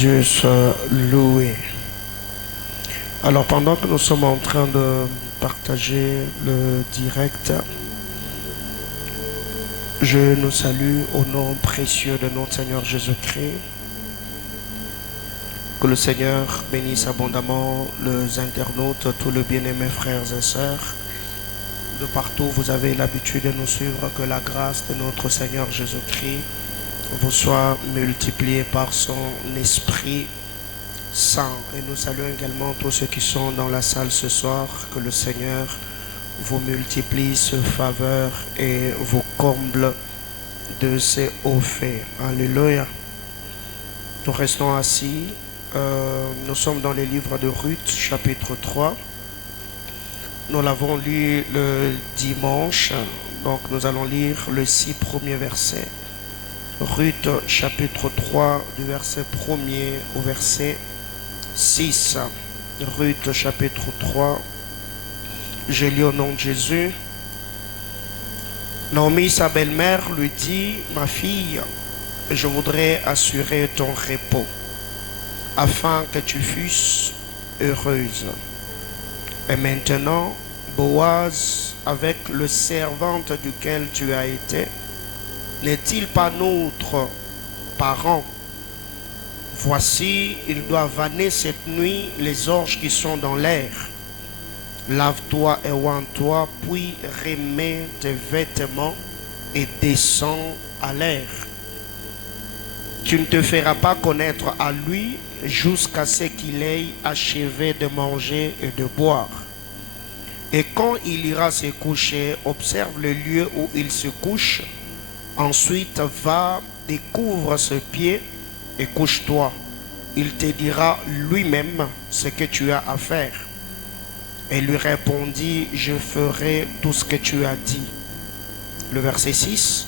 Dieu soit loué. Alors pendant que nous sommes en train de partager le direct, je nous salue au nom précieux de notre Seigneur Jésus-Christ. Que le Seigneur bénisse abondamment les internautes, tous les bien-aimés frères et sœurs. De partout vous avez l'habitude de nous suivre, que la grâce de notre Seigneur Jésus-Christ vous soit multipliée par son Esprit Saint. Et nous saluons également tous ceux qui sont dans la salle ce soir. Que le Seigneur vous multiplie ses faveurs et vous comble de ses hauts faits. Alléluia. Nous restons assis. Nous sommes dans les livres de Ruth, chapitre 3. Nous l'avons lu le dimanche. Donc nous allons lire les 6 premiers versets. Ruth, chapitre 3, du verset 1er au verset 6. Ruth, chapitre 3. Je lis au nom de Jésus. Naomi, sa belle-mère, lui dit: ma fille, je voudrais assurer ton repos, afin que tu fusses heureuse. Et maintenant, Boaz, avec le servante duquel tu as été, n'est-il pas notre parent? Voici, il doit vanner cette nuit les orges qui sont dans l'air. Lave-toi et oins-toi, puis remets tes vêtements et descends à l'air. Tu ne te feras pas connaître à lui jusqu'à ce qu'il ait achevé de manger et de boire. Et quand il ira se coucher, observe le lieu où il se couche. Ensuite, va, découvre ses pieds et couche-toi. Il te dira lui-même ce que tu as à faire. Elle lui répondit: je ferai tout ce que tu as dit. Le verset 6.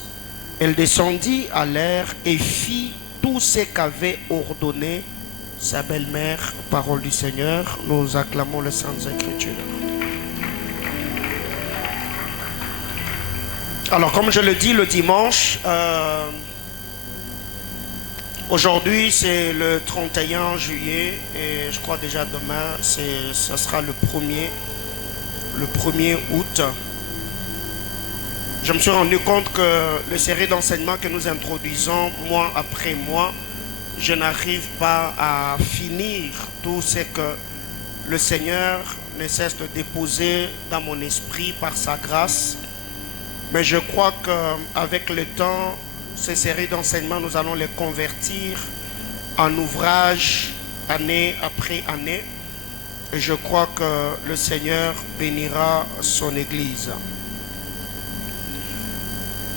Elle descendit à l'air et fit tout ce qu'avait ordonné sa belle-mère. Parole du Seigneur. Nous acclamons les Saintes Écritures. Alors, comme je le dis le dimanche, aujourd'hui c'est le 31 juillet et je crois déjà demain, ça sera le 1er août. Je me suis rendu compte que la série d'enseignements que nous introduisons mois après mois, je n'arrive pas à finir tout ce que le Seigneur ne cesse de déposer dans mon esprit par sa grâce. Mais je crois qu'avec le temps, ces séries d'enseignements, nous allons les convertir en ouvrages année après année. Et je crois que le Seigneur bénira son Église.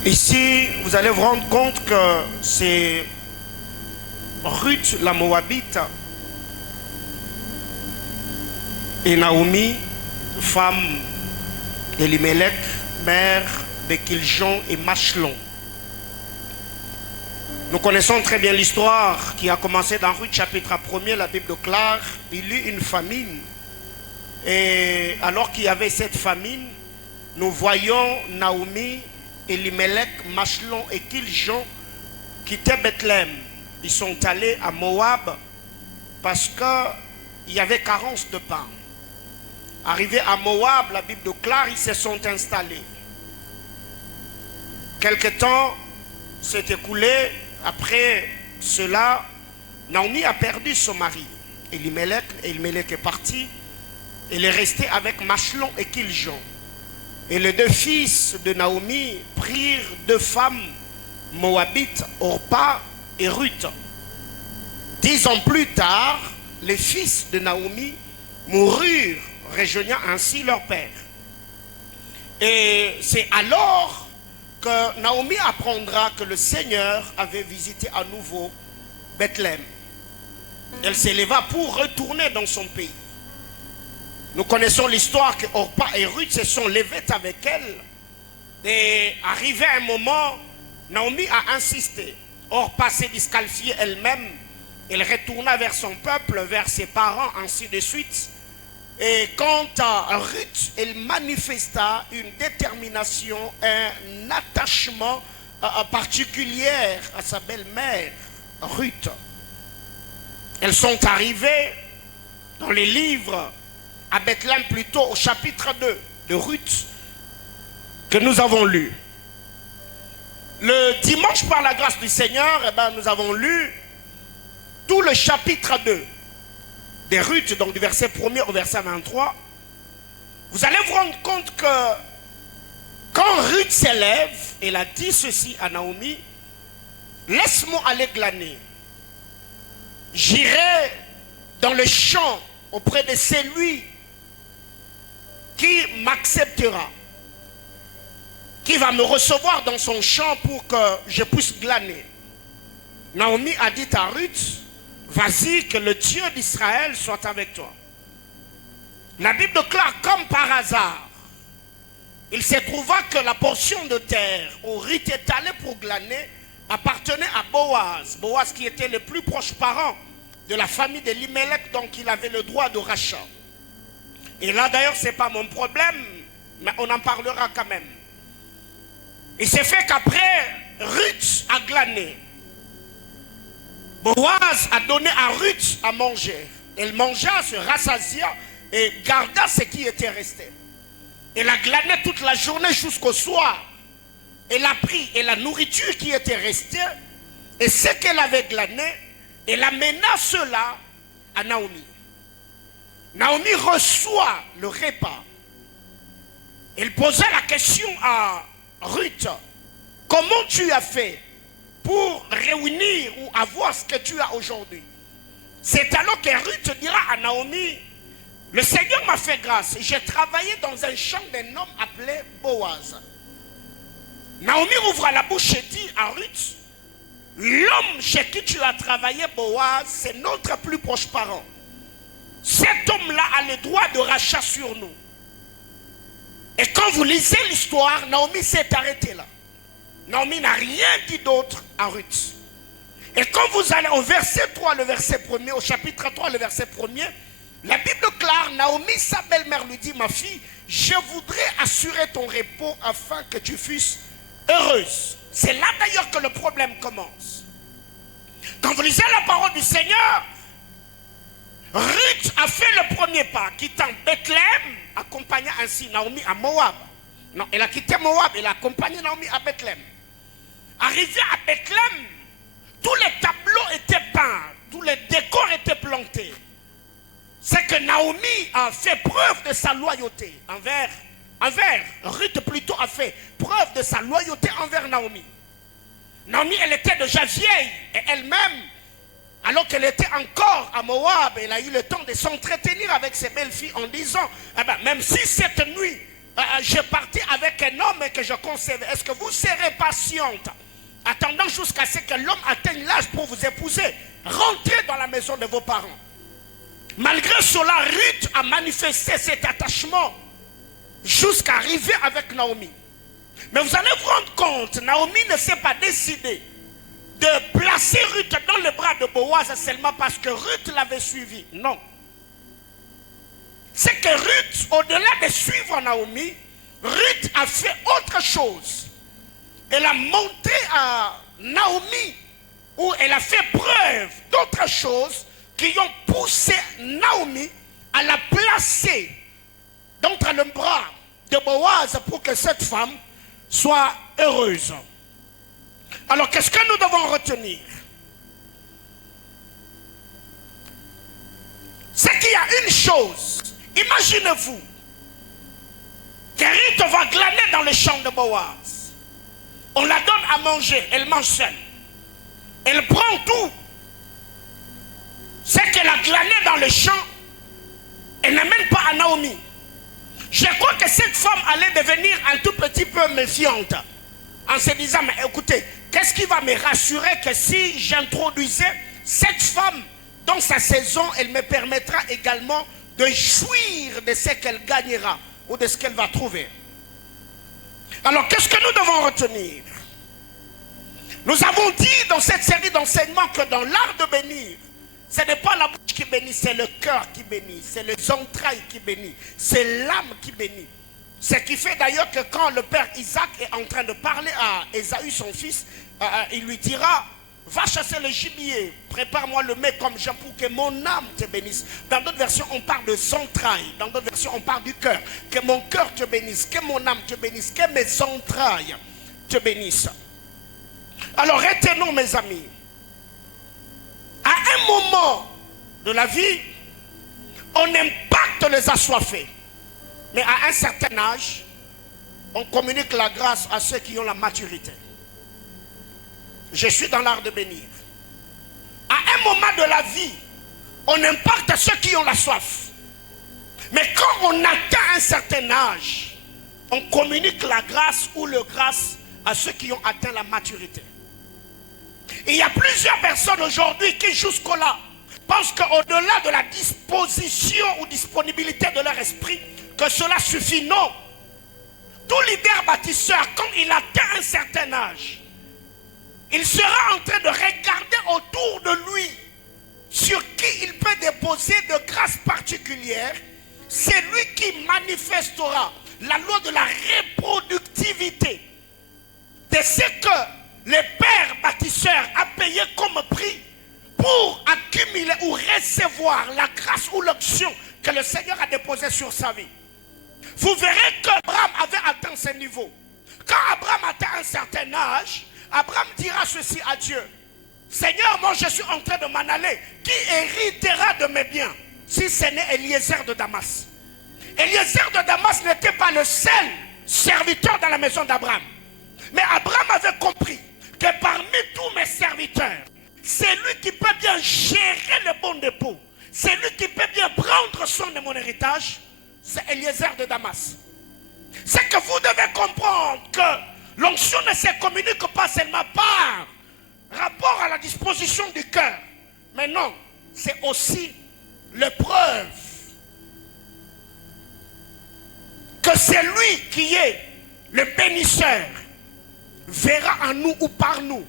Ici, vous allez vous rendre compte que c'est Ruth la Moabite et Naomi, femme d'Elimelech, mère de Kiljon et Machlon. Nous connaissons très bien l'histoire qui a commencé dans Ruth chapitre 1er, la Bible déclare: il y eut une famine. Et alors qu'il y avait cette famine, nous voyons Naomi, Elimelech, Machlon et Kiljon quitter Bethléem. Ils sont allés à Moab parce qu'il y avait carence de pain. Arrivés à Moab, la Bible déclare, ils se sont installés. Quelque temps s'est écoulé. Après cela, Naomi a perdu son mari. Elimelech est parti. Elle est restée avec Machlon et Kiljon. Et les 2 fils de Naomi prirent 2 femmes moabites, Orpa et Ruth. 10 ans plus tard, les fils de Naomi moururent, rejoignant ainsi leur père. Et c'est alors que Naomi apprendra que le Seigneur avait visité à nouveau Bethléem. Elle s'éleva pour retourner dans son pays. Nous connaissons l'histoire que Orpa et Ruth se sont levées avec elle. Et arrivé un moment, Naomi a insisté. Orpa s'est disqualifiée elle-même. Elle retourna vers son peuple, vers ses parents, ainsi de suite. Et quant à Ruth, elle manifesta une détermination, un attachement particulier à sa belle-mère, Ruth. Elles sont arrivées dans les livres à Bethléem, plutôt au chapitre 2 de Ruth que nous avons lu. Le dimanche, par la grâce du Seigneur, nous avons lu tout le chapitre 2 de Ruth, donc du verset 1er au verset 23. Vous allez vous rendre compte que quand Ruth s'élève, elle a dit ceci à Naomi: laisse-moi aller glaner. J'irai dans le champ auprès de celui qui m'acceptera, qui va me recevoir dans son champ pour que je puisse glaner. Naomi a dit à Ruth: vas-y, que le Dieu d'Israël soit avec toi. La Bible déclare comme par hasard, il se trouva que la portion de terre où Ruth est allée pour glaner appartenait à Boaz. Boaz qui était le plus proche parent de la famille de Elimelech, donc il avait le droit de rachat. Et là d'ailleurs ce n'est pas mon problème, mais on en parlera quand même. Il s'est fait qu'après Ruth a glané, Boaz a donné à Ruth à manger. Elle mangea, se rassasia et garda ce qui était resté. Elle a glané toute la journée jusqu'au soir. Elle a pris et la nourriture qui était restée et ce qu'elle avait glané, elle amena cela à Naomi. Naomi reçoit le repas. Elle posait la question à Ruth: comment tu as fait pour réunir ou avoir ce que tu as aujourd'hui? C'est alors que Ruth dira à Naomi: le Seigneur m'a fait grâce. J'ai travaillé dans un champ d'un homme appelé Boaz. Naomi ouvre la bouche et dit à Ruth: l'homme chez qui tu as travaillé, Boaz, c'est notre plus proche parent. Cet homme-là a le droit de rachat sur nous. Et quand vous lisez l'histoire, Naomi s'est arrêtée là. Naomi n'a rien dit d'autre à Ruth. Et quand vous allez au verset 3, le verset 1er, au chapitre 3, le verset 1er, la Bible déclare, Naomi, sa belle-mère, lui dit: ma fille, je voudrais assurer ton repos afin que tu fusses heureuse. C'est là d'ailleurs que le problème commence. Quand vous lisez la parole du Seigneur, Ruth a fait le premier pas, quittant Bethléem, accompagnant ainsi Naomi à Moab. Non, elle a quitté Moab, elle a accompagné Naomi à Bethléem. Arrivée à Bethléem, tous les tableaux étaient peints, tous les décors étaient plantés. C'est que Naomi a fait preuve de sa loyauté envers Ruth plutôt a fait preuve de sa loyauté envers Naomi. Naomi, elle était déjà vieille et elle-même, alors qu'elle était encore à Moab, elle a eu le temps de s'entretenir avec ses belles filles en disant: même si cette nuit je partais avec un homme que je concevais, est-ce que vous serez patiente, attendant jusqu'à ce que l'homme atteigne l'âge pour vous épouser? Rentrez dans la maison de vos parents. Malgré cela, Ruth a manifesté cet attachement jusqu'à arriver avec Naomi. Mais vous allez vous rendre compte, Naomi ne s'est pas décidée de placer Ruth dans le bras de Boaz seulement parce que Ruth l'avait suivi. Non. C'est que Ruth, au-delà de suivre Naomi, Ruth a fait autre chose. Elle a montré à Naomi, où elle a fait preuve d'autres choses qui ont poussé Naomi à la placer d'entre le bras de Boaz pour que cette femme soit heureuse. Alors qu'est-ce que nous devons retenir? C'est qu'il y a une chose. Imaginez-vous que Ruth va glaner dans le champ de Boaz. On la donne à manger, elle mange seule. Elle prend tout ce qu'elle a glané dans le champ, elle n'amène pas à Naomi. Je crois que cette femme allait devenir un tout petit peu méfiante en se disant: mais écoutez, qu'est-ce qui va me rassurer que si j'introduisais cette femme dans sa saison, elle me permettra également de jouir de ce qu'elle gagnera ou de ce qu'elle va trouver. Alors qu'est-ce que nous devons retenir? Nous avons dit dans cette série d'enseignements que dans l'art de bénir, ce n'est pas la bouche qui bénit, c'est le cœur qui bénit, c'est les entrailles qui bénit, c'est l'âme qui bénit. Ce qui fait d'ailleurs que quand le père Isaac est en train de parler à Ésaü, son fils, il lui dira: Va chasser le gibier, prépare-moi le mets comme j'aime pour que mon âme te bénisse. Dans d'autres versions, on parle de entrailles. Dans d'autres versions, on parle du cœur. Que mon cœur te bénisse, que mon âme te bénisse, que mes entrailles te bénissent. Alors retenons, mes amis, à un moment de la vie, on impacte les assoiffés. Mais à un certain âge, on communique la grâce à ceux qui ont la maturité. Je suis dans l'art de bénir. À un moment de la vie, on impacte ceux qui ont la soif. Mais quand on atteint un certain âge, on communique la grâce ou le grâce à ceux qui ont atteint la maturité. Et il y a plusieurs personnes aujourd'hui qui jusque-là pensent qu'au-delà de la disposition ou disponibilité de leur esprit, que cela suffit. Non. Tout leader bâtisseur, quand il atteint un certain âge, il sera en train de regarder autour de lui sur qui il peut déposer de grâces particulières. C'est lui qui manifestera la loi de la reproductivité de ce que le père bâtisseur a payé comme prix pour accumuler ou recevoir la grâce ou l'option que le Seigneur a déposée sur sa vie. Vous verrez qu'Abraham avait atteint ce niveau. Quand Abraham atteint un certain âge, Abraham dira ceci à Dieu. Seigneur, moi je suis en train de m'en aller. Qui héritera de mes biens si ce n'est Eliezer de Damas? Eliezer de Damas n'était pas le seul serviteur dans la maison d'Abraham. Mais Abraham avait compris que parmi tous mes serviteurs, c'est lui qui peut bien gérer le bon dépôt. C'est lui qui peut bien prendre soin de mon héritage. C'est Eliezer de Damas. C'est que vous devez comprendre que l'onction ne se communique pas seulement par rapport à la disposition du cœur. Mais non, c'est aussi l'épreuve. Que c'est lui qui est le bénisseur verra en nous ou par nous.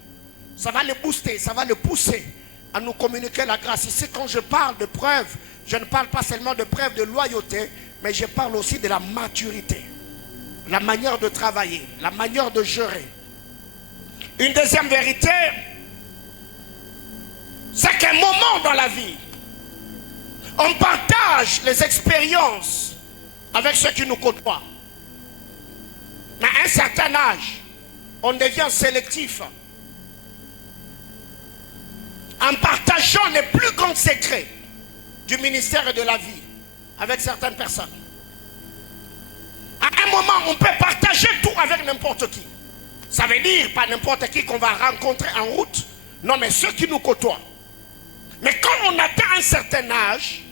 Ça va le booster, ça va le pousser à nous communiquer la grâce. Ici, quand je parle de preuve, je ne parle pas seulement de preuve de loyauté, mais je parle aussi de la maturité, la manière de travailler, la manière de gérer. Une deuxième vérité, c'est qu'à un moment dans la vie, on partage les expériences avec ceux qui nous côtoient. Mais à un certain âge, on devient sélectif en partageant les plus grands secrets du ministère et de la vie avec certaines personnes. À un moment, on peut partager tout avec n'importe qui. Ça veut dire pas n'importe qui qu'on va rencontrer en route. Non, mais ceux qui nous côtoient. Mais quand on atteint un certain âge,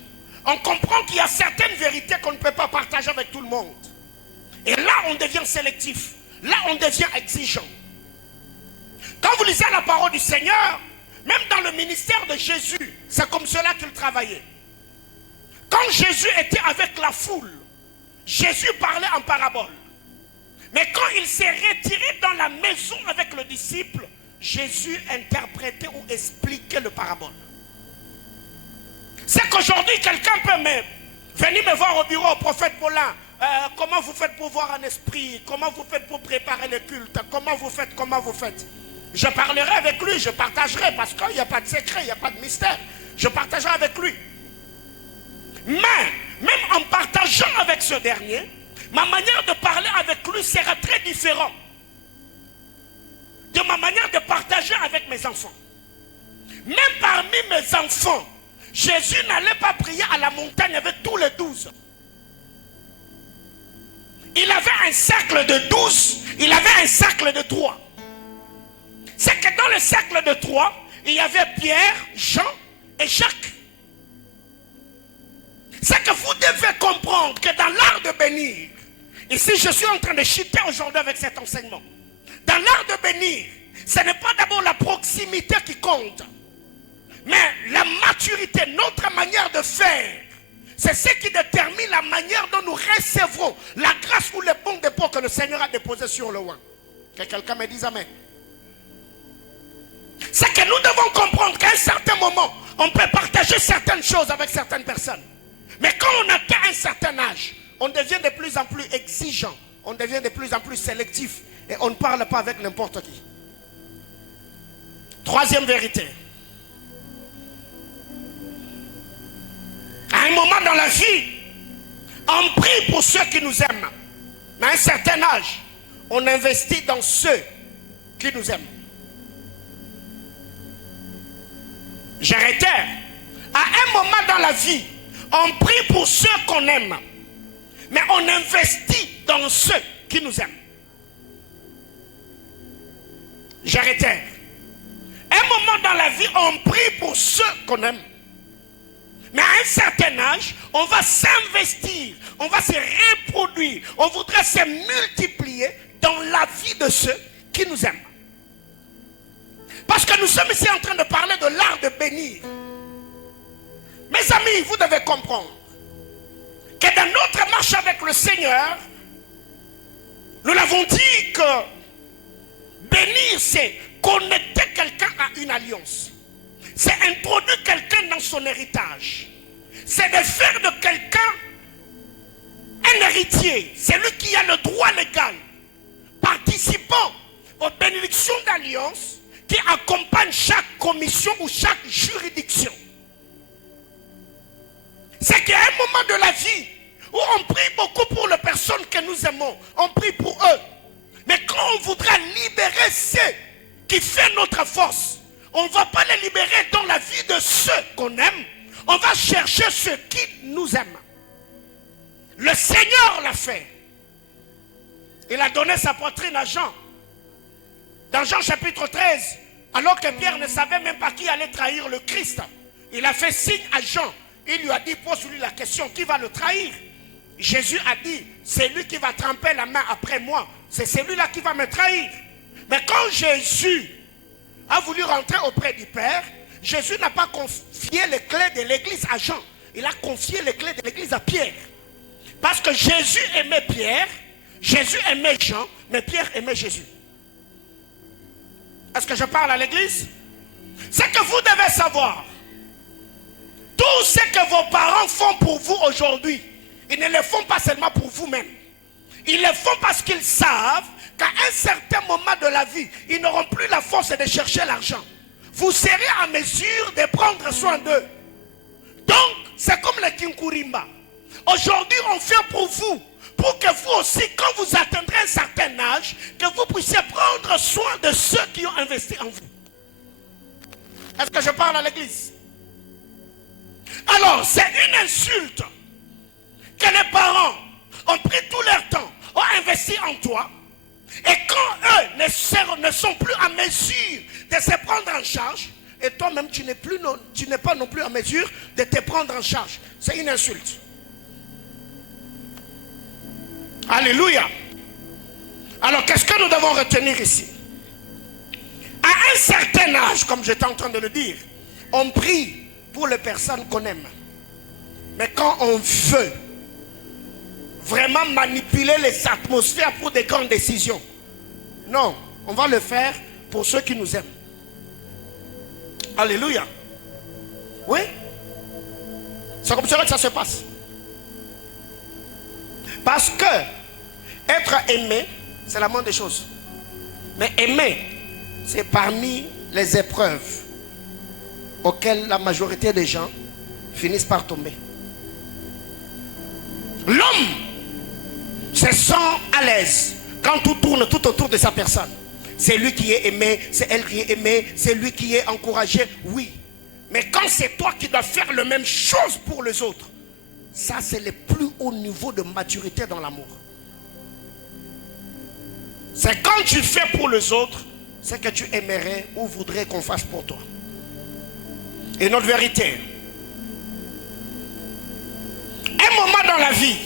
on comprend qu'il y a certaines vérités qu'on ne peut pas partager avec tout le monde. Et là, on devient sélectif. Là, on devient exigeant. Quand vous lisez la parole du Seigneur, même dans le ministère de Jésus, c'est comme cela qu'il travaillait. Quand Jésus était avec la foule, Jésus parlait en parabole. Mais quand il s'est retiré dans la maison avec le disciple, Jésus interprétait ou expliquait le parabole. C'est qu'aujourd'hui, quelqu'un peut venir me voir au bureau, au prophète Paulin. Comment vous faites pour voir un esprit? Comment vous faites pour préparer le culte? Comment vous faites? Je parlerai avec lui, je partagerai, parce qu'il n'y a pas de secret, il n'y a pas de mystère. Je partagerai avec lui. Mais, même en partageant avec ce dernier, ma manière de parler avec lui sera très différente de ma manière de partager avec mes enfants. Même parmi mes enfants, Jésus n'allait pas prier à la montagne avec tous les 12. Il avait un cercle de 12, il avait un cercle de 3. C'est que dans le cercle de 3, il y avait Pierre, Jean et Jacques. C'est que vous devez comprendre que dans l'art de bénir, ici je suis en train de chuter aujourd'hui avec cet enseignement. Dans l'art de bénir, ce n'est pas d'abord la proximité qui compte, mais la maturité, notre manière de faire. C'est ce qui détermine la manière dont nous recevrons la grâce ou le bon dépôt que le Seigneur a déposé sur le oint. Que quelqu'un me dise amen. C'est que nous devons comprendre qu'à un certain moment, on peut partager certaines choses avec certaines personnes. Mais quand on atteint un certain âge, on devient de plus en plus exigeant, on devient de plus en plus sélectif et on ne parle pas avec n'importe qui. Troisième vérité. À un moment dans la vie, on prie pour ceux qui nous aiment. Mais à un certain âge, on investit dans ceux qui nous aiment. Je réitère. À un moment dans la vie, on prie pour ceux qu'on aime. Mais on investit dans ceux qui nous aiment. Je réitère. Un moment dans la vie, on prie pour ceux qu'on aime. Mais à un certain âge, on va s'investir, on va se reproduire, on voudrait se multiplier dans la vie de ceux qui nous aiment. Parce que nous sommes ici en train de parler de l'art de bénir. Mes amis, vous devez comprendre que dans notre marche avec le Seigneur, nous l'avons dit que bénir, c'est connecter quelqu'un à une alliance. C'est introduire quelqu'un dans son héritage. C'est de faire de quelqu'un un héritier. C'est lui qui a le droit légal, participant aux bénédictions d'alliance qui accompagnent chaque commission ou chaque juridiction. C'est qu'à un moment de la vie où on prie beaucoup pour les personnes que nous aimons, on prie pour eux. Mais quand on voudra libérer ceux qui font notre force, on ne va pas les libérer dans la vie de ceux qu'on aime. On va chercher ceux qui nous aiment. Le Seigneur l'a fait. Il a donné sa poitrine à Jean. Dans Jean chapitre 13, alors que Pierre ne savait même pas qui allait trahir le Christ, il a fait signe à Jean. Il lui a dit, pose-lui la question, qui va le trahir? Jésus a dit, c'est lui qui va tremper la main après moi. C'est celui-là qui va me trahir. Mais quand Jésus a voulu rentrer auprès du Père, Jésus n'a pas confié les clés de l'église à Jean. Il a confié les clés de l'église à Pierre. Parce que Jésus aimait Pierre, Jésus aimait Jean, mais Pierre aimait Jésus. Est-ce que je parle à l'église? C'est que vous devez savoir, tout ce que vos parents font pour vous aujourd'hui, ils ne le font pas seulement pour vous-même. Ils le font parce qu'ils savent qu'à un certain moment de la vie, ils n'auront plus la force de chercher l'argent. Vous serez en mesure de prendre soin d'eux. Donc, c'est comme le Kinkurimba. Aujourd'hui, on fait pour vous, pour que vous aussi, quand vous atteindrez un certain âge, que vous puissiez prendre soin de ceux qui ont investi en vous. Est-ce que je parle à l'église? Alors, c'est une insulte que les parents ont pris tout leur temps, ont investi en toi, et quand eux ne sont plus en mesure de se prendre en charge, et toi-même tu n'es pas non plus en mesure de te prendre en charge, c'est une insulte. Alléluia. Alors qu'est-ce que nous devons retenir ici? À un certain âge, comme j'étais en train de le dire, on prie pour les personnes qu'on aime. Mais quand on veut vraiment manipuler les atmosphères pour des grandes décisions, non, on va le faire pour ceux qui nous aiment. Alléluia. Oui. C'est comme ça que ça se passe. Parce que être aimé, c'est la moindre des choses. Mais aimer, c'est parmi les épreuves auxquelles la majorité des gens finissent par tomber. L'homme se sent à l'aise quand tout tourne tout autour de sa personne. C'est lui qui est aimé, c'est elle qui est aimée, c'est lui qui est encouragé, oui. Mais quand c'est toi qui dois faire la même chose pour les autres, ça c'est le plus haut niveau de maturité dans l'amour. C'est quand tu fais pour les autres ce que tu aimerais ou voudrais qu'on fasse pour toi. Et notre vérité, un moment dans la vie,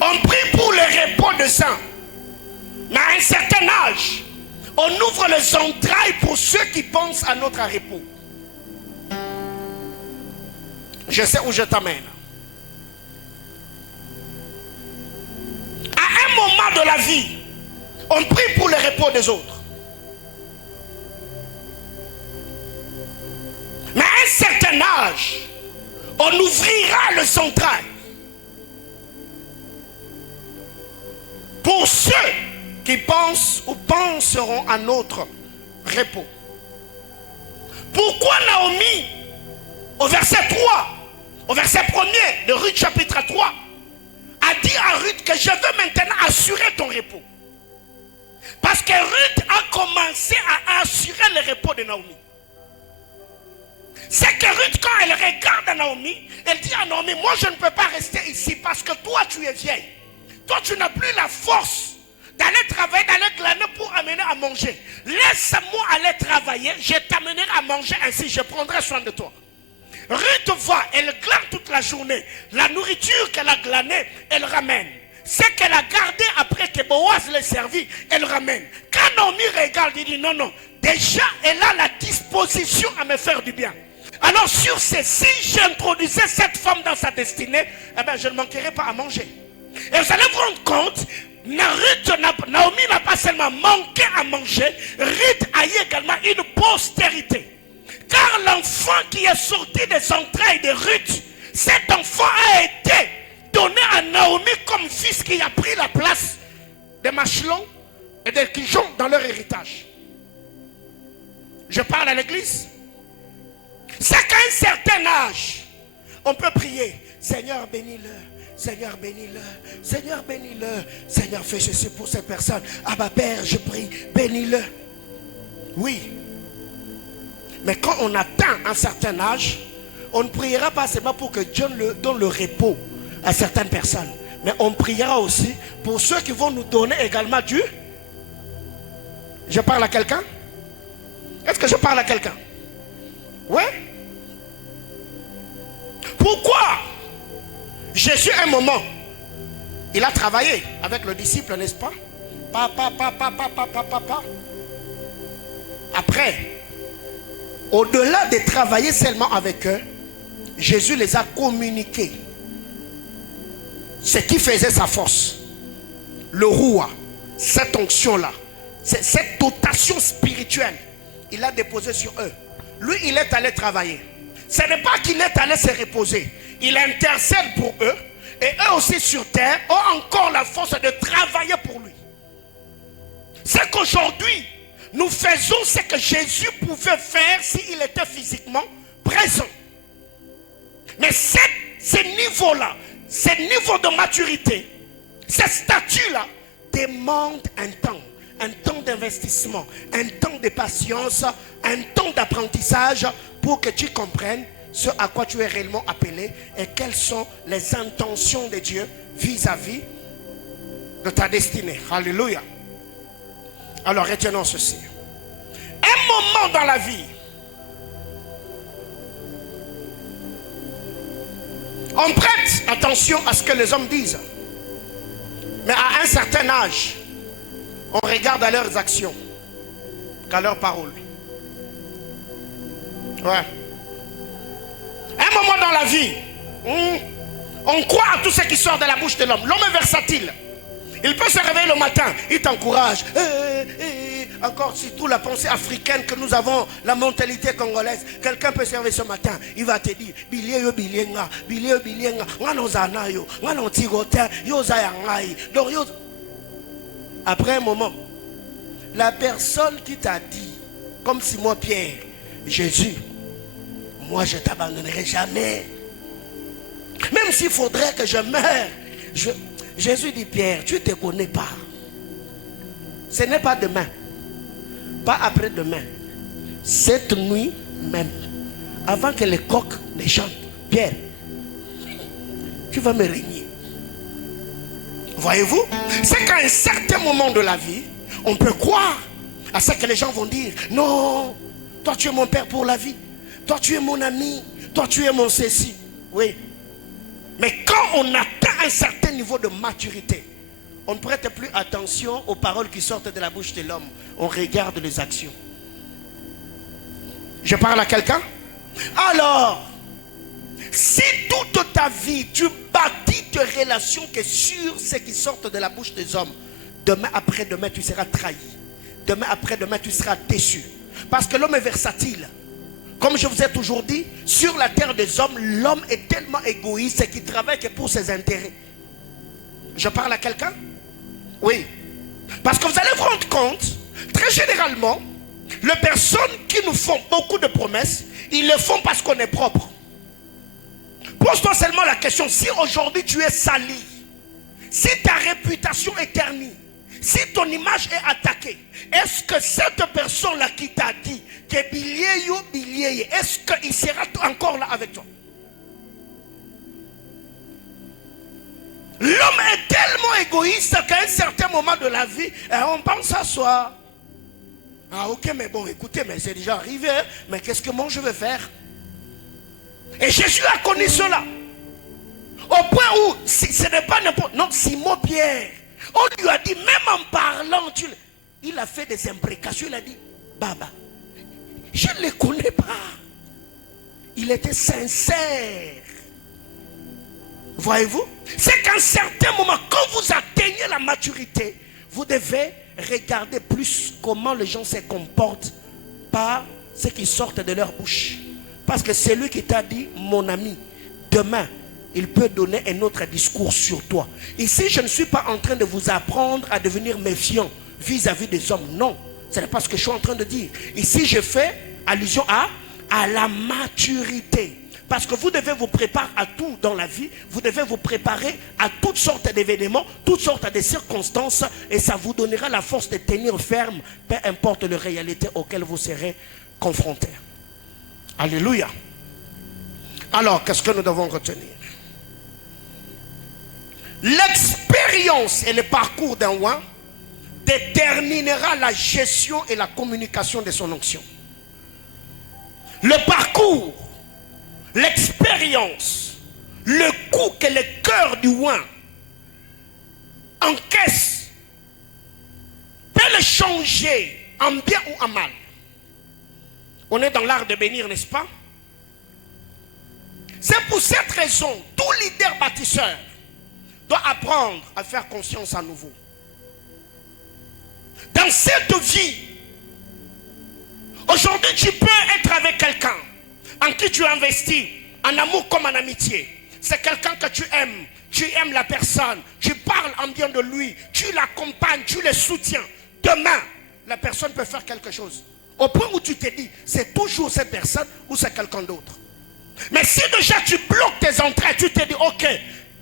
on prie pour le repos des saints. Mais à un certain âge, on ouvre les entrailles pour ceux qui pensent à notre repos. Je sais où je t'amène. À un moment de la vie, on prie pour le repos des autres. Mais à un certain âge, on ouvrira les entrailles pour ceux qui pensent ou penseront à notre repos. Pourquoi Naomi, au verset 3, au verset 1er de Ruth chapitre 3, a dit à Ruth que je veux maintenant assurer ton repos. Parce que Ruth a commencé à assurer le repos de Naomi. C'est que Ruth, quand elle regarde Naomi, elle dit à Naomi, moi je ne peux pas rester ici parce que toi tu es vieille. Toi tu n'as plus la force d'aller travailler, d'aller glaner pour amener à manger. Laisse-moi aller travailler, je t'amènerai à manger, ainsi je prendrai soin de toi. Ruth voit, elle glane toute la journée. La nourriture qu'elle a glanée, elle ramène. Ce qu'elle a gardé après que Boaz l'ait servi, elle ramène. Quand Naomi regarde, il dit non, non. Déjà, elle a la disposition à me faire du bien. Alors sur ceci, j'introduisais cette femme dans sa destinée, eh bien, je ne manquerai pas à manger. Et vous allez vous rendre compte, Naomi n'a pas seulement manqué à manger, Ruth a eu également une postérité. Car l'enfant qui est sorti des entrailles de Ruth, cet enfant a été donné à Naomi comme fils qui a pris la place de Machlon et de Kijon dans leur héritage. Je parle à l'église. C'est qu'à un certain âge, on peut prier, Seigneur bénis-le, Seigneur bénis-le, Seigneur bénis-le, Seigneur fais ceci pour cette personne. Ah bah Père, je prie, bénis-le. Oui. Mais quand on atteint un certain âge, on ne priera pas seulement pour que Dieu donne le repos à certaines personnes. Mais on priera aussi pour ceux qui vont nous donner également Dieu. Je parle à quelqu'un? Est-ce que je parle à quelqu'un? Oui. Pourquoi Jésus, un moment, il a travaillé avec le disciple, n'est-ce pas? Après, au-delà de travailler seulement avec eux, Jésus les a communiqués ce qui faisait sa force. Le roi, cette onction-là, cette dotation spirituelle, il a déposé sur eux. Lui, il est allé travailler. Ce n'est pas qu'il est allé se reposer. Il intercède pour eux. Et eux aussi sur terre ont encore la force de travailler pour lui. C'est qu'aujourd'hui, nous faisons ce que Jésus pouvait faire s'il était physiquement présent. Mais ce niveau-là, ce niveau de maturité, ce statut-là, demande un temps d'investissement, un temps de patience, un temps d'apprentissage pour que tu comprennes ce à quoi tu es réellement appelé et quelles sont les intentions de Dieu vis-à-vis de ta destinée. Alléluia. Alors retenons ceci. Un moment dans la vie, on prête attention à ce que les hommes disent. Mais à un certain âge, on regarde à leurs actions qu'à leurs paroles. Ouais. Un moment dans la vie, on croit à tout ce qui sort de la bouche de l'homme. L'homme est versatile. Il peut se réveiller le matin, il t'encourage. Encore surtout la pensée africaine que nous avons, la mentalité congolaise. Quelqu'un peut se réveiller ce matin, il va te dire après un moment, la personne qui t'a dit, comme Simon Pierre, Jésus, moi je ne t'abandonnerai jamais. Même s'il faudrait que je meure. Jésus dit, Pierre, tu ne te connais pas. Ce n'est pas demain, pas après-demain. Cette nuit même, avant que les coqs ne chantent, Pierre, tu vas me régner. Voyez-vous, c'est qu'à un certain moment de la vie, on peut croire à ce que les gens vont dire. Non, toi tu es mon père pour la vie. Toi tu es mon ami. Toi tu es mon ceci. Oui. Mais quand on atteint un certain niveau de maturité, on ne prête plus attention aux paroles qui sortent de la bouche de l'homme. On regarde les actions. Je parle à quelqu'un? Alors, si toute ta vie, tu bâtis tes relations que sur ce qui sort de la bouche des hommes, demain après-demain, tu seras trahi. Demain après-demain, tu seras déçu. Parce que l'homme est versatile. Comme je vous ai toujours dit, sur la terre des hommes, l'homme est tellement égoïste qu'il travaille que pour ses intérêts. Je parle à quelqu'un? Oui. Parce que vous allez vous rendre compte, très généralement, Les personnes qui nous font beaucoup de promesses, ils le font parce qu'on est propre. Pose-toi seulement la question, si aujourd'hui tu es sali, si ta réputation est ternie, si ton image est attaquée, est-ce que cette personne-là qui t'a dit que bilier, est-ce qu'il sera encore là avec toi? L'homme est tellement égoïste qu'à un certain moment de la vie, on pense à soi. Ah ok, mais bon, écoutez, mais c'est déjà arrivé, mais qu'est-ce que moi je vais faire? Et Jésus a connu cela. Au point où, ce n'est pas n'importe... Non, Simon Pierre, on lui a dit, même en parlant, il a fait des imprécations, il a dit, Baba, je ne le connais pas. Il était sincère. Voyez-vous? C'est qu'à un certain moment, quand vous atteignez la maturité, vous devez regarder plus comment les gens se comportent, pas ce qui sortent de leur bouche. Parce que c'est lui qui t'a dit, mon ami, demain, il peut donner un autre discours sur toi. Ici, je ne suis pas en train de vous apprendre à devenir méfiant vis-à-vis des hommes. Non, ce n'est pas ce que je suis en train de dire. Ici, je fais allusion à la maturité. Parce que vous devez vous préparer à tout dans la vie. Vous devez vous préparer à toutes sortes d'événements, toutes sortes de circonstances. Et ça vous donnera la force de tenir ferme, peu importe les réalités auxquelles vous serez confrontés. Alléluia. Alors, qu'est-ce que nous devons retenir? L'expérience et le parcours d'un roi déterminera la gestion et la communication de son onction. Le parcours, l'expérience, le coup que le cœur du roi encaisse peut le changer en bien ou en mal. On est dans l'art de bénir, n'est-ce pas? C'est pour cette raison, tout leader bâtisseur doit apprendre à faire conscience à nouveau. Dans cette vie, aujourd'hui tu peux être avec quelqu'un en qui tu investis, en amour comme en amitié. C'est quelqu'un que tu aimes la personne, tu parles en bien de lui, tu l'accompagnes, tu le soutiens. Demain, la personne peut faire quelque chose. Au point où tu te dis, c'est toujours cette personne ou c'est quelqu'un d'autre. Mais si déjà tu bloques tes entrées, tu te dis, ok,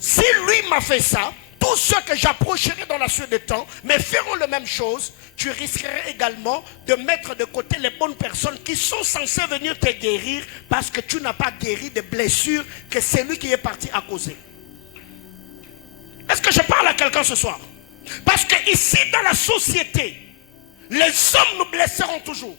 si lui m'a fait ça, tous ceux que j'approcherai dans la suite des temps me feront la même chose, tu risquerais également de mettre de côté les bonnes personnes qui sont censées venir te guérir parce que tu n'as pas guéri des blessures que c'est lui qui est parti à causer. Est-ce que je parle à quelqu'un ce soir? Parce que ici dans la société, les hommes nous blesseront toujours.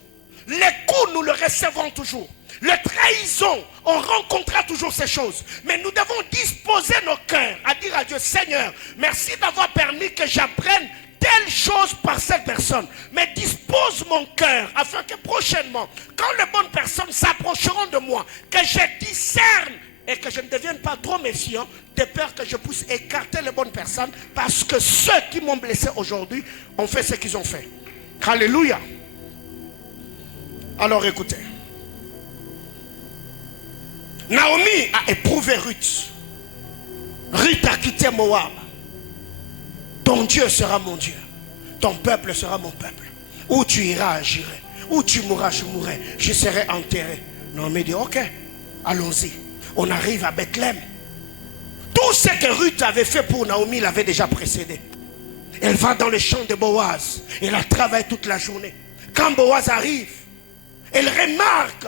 Les coups, nous le recevrons toujours. Les trahisons, on rencontrera toujours ces choses. Mais nous devons disposer nos cœurs à dire à Dieu, Seigneur, merci d'avoir permis que j'apprenne telle chose par cette personne. Mais dispose mon cœur afin que prochainement, quand les bonnes personnes s'approcheront de moi, que je discerne et que je ne devienne pas trop méfiant, de peur que je puisse écarter les bonnes personnes parce que ceux qui m'ont blessé aujourd'hui ont fait ce qu'ils ont fait. Alléluia. Alors écoutez. Naomi a éprouvé Ruth. Ruth a quitté Moab. Ton Dieu sera mon Dieu. Ton peuple sera mon peuple. Où tu iras, j'irai. Où tu mourras, je mourrai. Je serai enterré. Naomi dit, ok, allons-y. On arrive à Bethléem. Tout ce que Ruth avait fait pour Naomi l'avait déjà précédé. Elle va dans le champ de Boaz. Elle a travaillé toute la journée. Quand Boaz arrive, elle remarque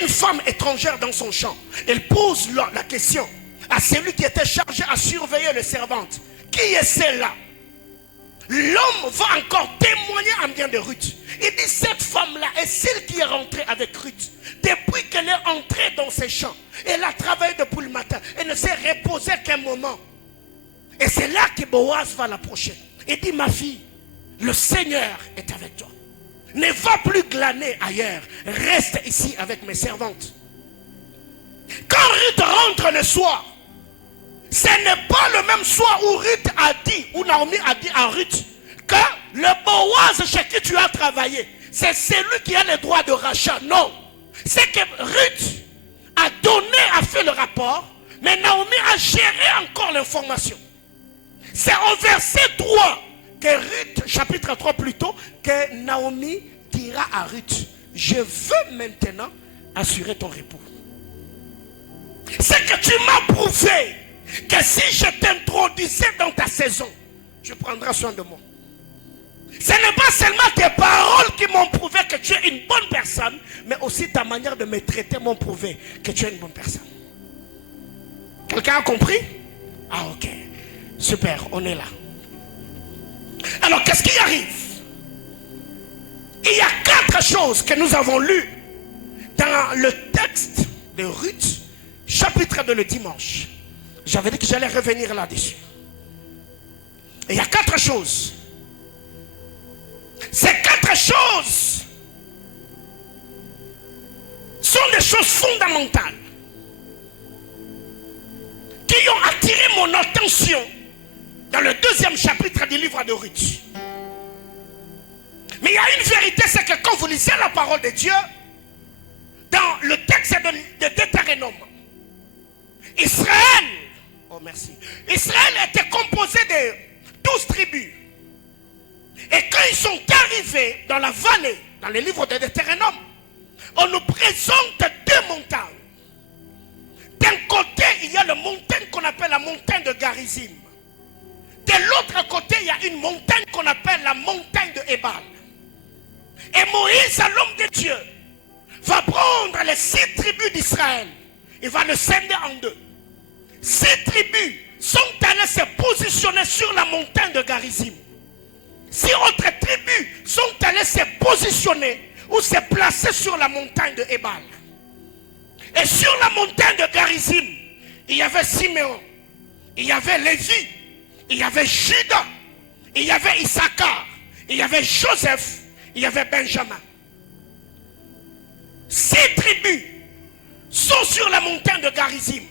une femme étrangère dans son champ. Elle pose la question à celui qui était chargé à surveiller les servantes. Qui est celle-là? L'homme va encore témoigner en bien de Ruth. Il dit, cette femme-là est celle qui est rentrée avec Ruth. Depuis qu'elle est entrée dans ses champs, elle a travaillé depuis le matin. Elle ne s'est reposée qu'un moment. Et c'est là que Boaz va l'approcher. Il dit, ma fille, le Seigneur est avec toi. Ne va plus glaner ailleurs. Reste ici avec mes servantes. Quand Ruth rentre le soir, ce n'est pas le même soir où Ruth a dit, où Naomi a dit à Ruth, que le Boaz chez qui tu as travaillé, c'est celui qui a le droit de rachat. Non. C'est que Ruth a donné, a fait le rapport, mais Naomi a géré encore l'information. C'est au verset 3 que Ruth, chapitre 3 plutôt, que Naomi dira à Ruth, je veux maintenant assurer ton repos. C'est que tu m'as prouvé que si je t'introduisais dans ta saison, je prendrai soin de moi. Ce n'est pas seulement tes paroles qui m'ont prouvé que tu es une bonne personne, mais aussi ta manière de me traiter m'ont prouvé que tu es une bonne personne. Quelqu'un a compris? Ah ok, super, on est là. Alors qu'est-ce qui arrive? Il y a 4 choses que nous avons lues dans le texte de Ruth, chapitre 2 le dimanche. J'avais dit que j'allais revenir là-dessus. Il y a 4 choses. Ces 4 choses sont des choses fondamentales qui ont attiré mon attention dans le 2e chapitre du livre de Ruth. Mais il y a une vérité, c'est que quand vous lisez la parole de Dieu, dans le texte de Deutéronome, Israël, oh merci, Israël était composé de 12 tribus. Et quand ils sont arrivés dans la vallée, dans le livre de Deutéronome, on nous présente 2 montagnes. D'un côté, il y a la montagne qu'on appelle la montagne de Garizim. De l'autre côté, il y a une montagne qu'on appelle la montagne de Ébal. Et Moïse, l'homme de Dieu, va prendre les 6 tribus d'Israël. Il va le scinder en 2. 6 tribus sont allées se positionner sur la montagne de Garizim. 6 autres tribus sont allées se positionner ou se placer sur la montagne de Ébal. Et sur la montagne de Garizim, il y avait Siméon, il y avait Lévi, il y avait Juda, il y avait Issachar, il y avait Joseph, il y avait Benjamin. 6 tribus sont sur la montagne de Garizim.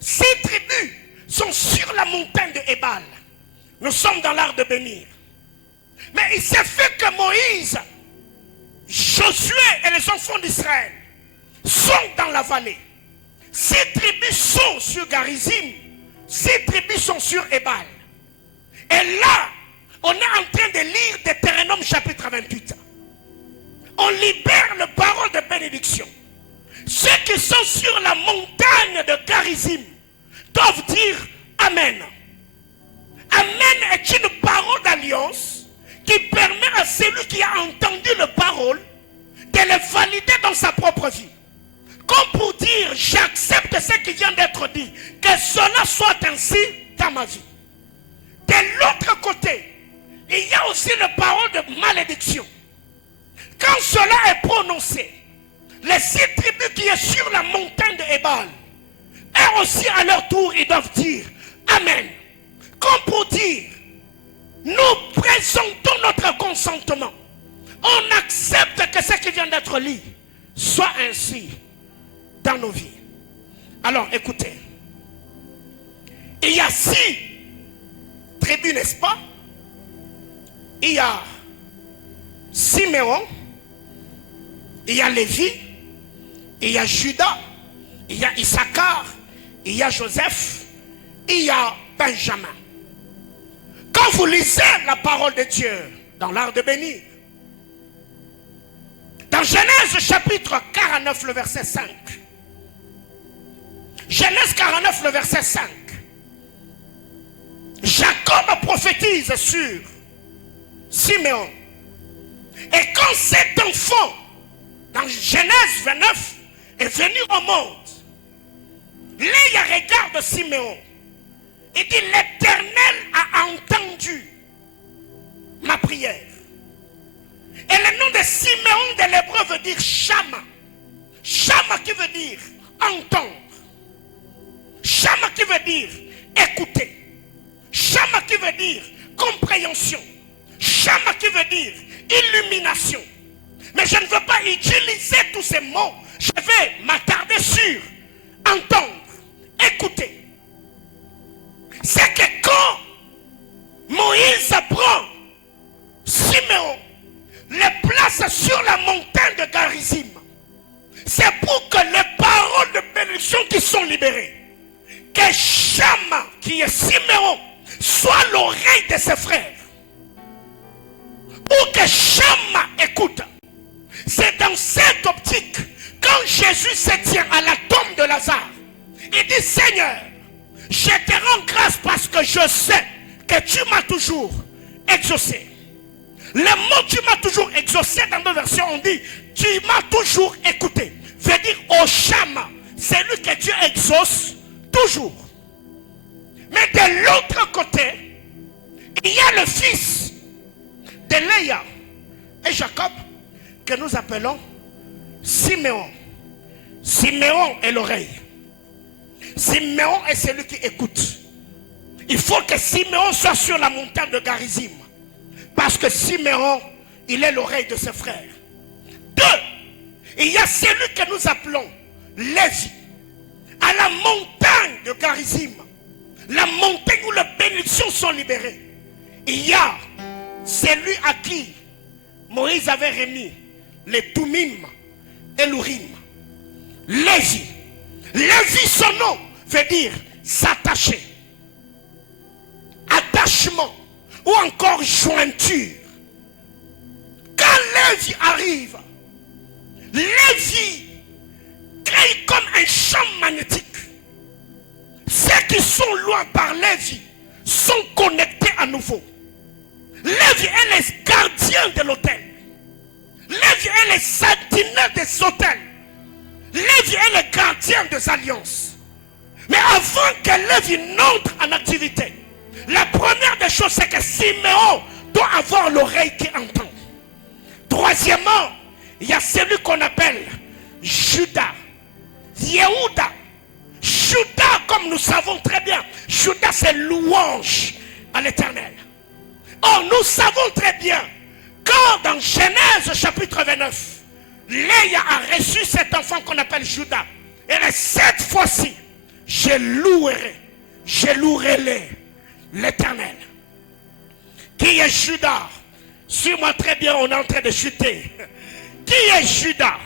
6 tribus sont sur la montagne de Ébal. Nous sommes dans l'art de bénir. Mais il s'est fait que Moïse, Josué et les enfants d'Israël sont dans la vallée. 6 tribus sont sur Garizim. 6 tribus sont sur Ébal. Et là, on est en train de lire Deutéronome chapitre 28. On libère le parole de bénédiction. Ceux qui sont sur la montagne de Garizim doivent dire Amen. Amen est une parole d'alliance qui permet à celui qui a entendu la parole de le valider dans sa propre vie. Comme pour dire, j'accepte ce qui vient d'être dit, que cela soit ainsi dans ma vie. De l'autre côté, il y a aussi la parole de malédiction. Quand cela est prononcé, les 6 tribus qui sont sur la montagne de Ébal, eux aussi à leur tour, ils doivent dire Amen. Comme pour dire, nous présentons notre consentement. On accepte que ce qui vient d'être dit soit ainsi dans nos vies. Alors écoutez, il y a 6 tribus, n'est-ce pas? Il y a Siméon, il y a Lévi, il y a Judas, il y a Issachar, il y a Joseph, il y a Benjamin. Quand vous lisez la parole de Dieu dans l'art de bénir, dans Genèse chapitre 49, le verset 5, Genèse 49, le verset 5, Jacob prophétise sur Siméon. Et quand cet enfant, dans Genèse 29, est venu au monde, Léa regarde Siméon. Il dit, l'Éternel a entendu ma prière. Et le nom de Siméon de l'hébreu veut dire Shama. Shama qui veut dire entendre. Shama qui veut dire écouter. Shama qui veut dire compréhension. Shama qui veut dire illumination. Mais je ne veux pas utiliser tous ces mots. Je vais m'attarder sur entendre, écouter. C'est que quand Moïse prend Siméon, les place sur la montagne de Garizim, c'est pour que les paroles de bénédiction qui sont libérées, que Shama, qui est Siméon, soit l'oreille de ses frères. Pour que Shama écoute. C'est dans cette optique, quand Jésus se tient à la tombe de Lazare, il dit, Seigneur, je te rends grâce parce que je sais que tu m'as toujours exaucé. Le mot tu m'as toujours exaucé, dans nos versions on dit, tu m'as toujours écouté. Veut dire au Shama, c'est lui que Dieu exauce toujours. Mais de l'autre côté, il y a le fils de Léa et Jacob que nous appelons Siméon. Siméon est l'oreille. Siméon est celui qui écoute. Il faut que Siméon soit sur la montagne de Garizim. Parce que Siméon, il est l'oreille de ses frères. 2. Il y a celui que nous appelons Lévi. À la montagne de Garizim. La montagne où les bénédictions sont libérées. Il y a celui à qui Moïse avait remis les Toumim et l'Urim. Lévi. Lévi, son nom veut dire s'attacher. Attachement. Ou encore jointure. Quand Lévi arrive, Lévi crée comme un champ magnétique. Ceux qui sont loin par Lévi sont connectés à nouveau. Lévi est le gardien de l'autel. Lévi est le sentinelle des autels. Lévi est le gardien des alliances. Mais avant que Lévi n'entre en activité, la première des choses, c'est que Siméon doit avoir l'oreille qui entend. Troisièmement, il y a celui qu'on appelle Judas. Yehuda. Judas, comme nous savons très bien, Judas c'est louange à l'Éternel. Or, nous savons très bien, quand dans Genèse chapitre 29, Léa a reçu cet enfant qu'on appelle Judas. Et cette fois-ci, je louerai l'Éternel. Qui est Judas? Suis-moi très bien, on est en train de chuter. Qui est Judas?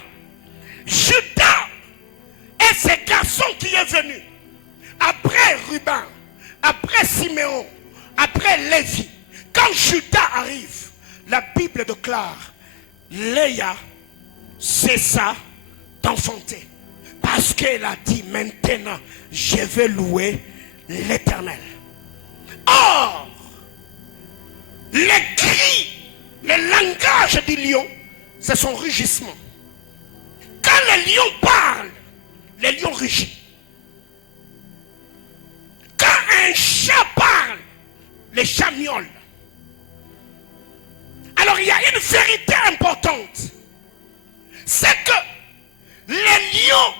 Judas est ce garçon qui est venu après Ruben, après Siméon, après Lévi. Quand Judas arrive, la Bible déclare, Léa cessa d'enfanter. Parce qu'elle a dit, maintenant, je vais louer l'Éternel. Or, les cris, le langage du lion, c'est son rugissement. Quand le lion parle, le lion rugit. Quand un chat parle, le chat miaule. Alors il y a une vérité importante. C'est que les lions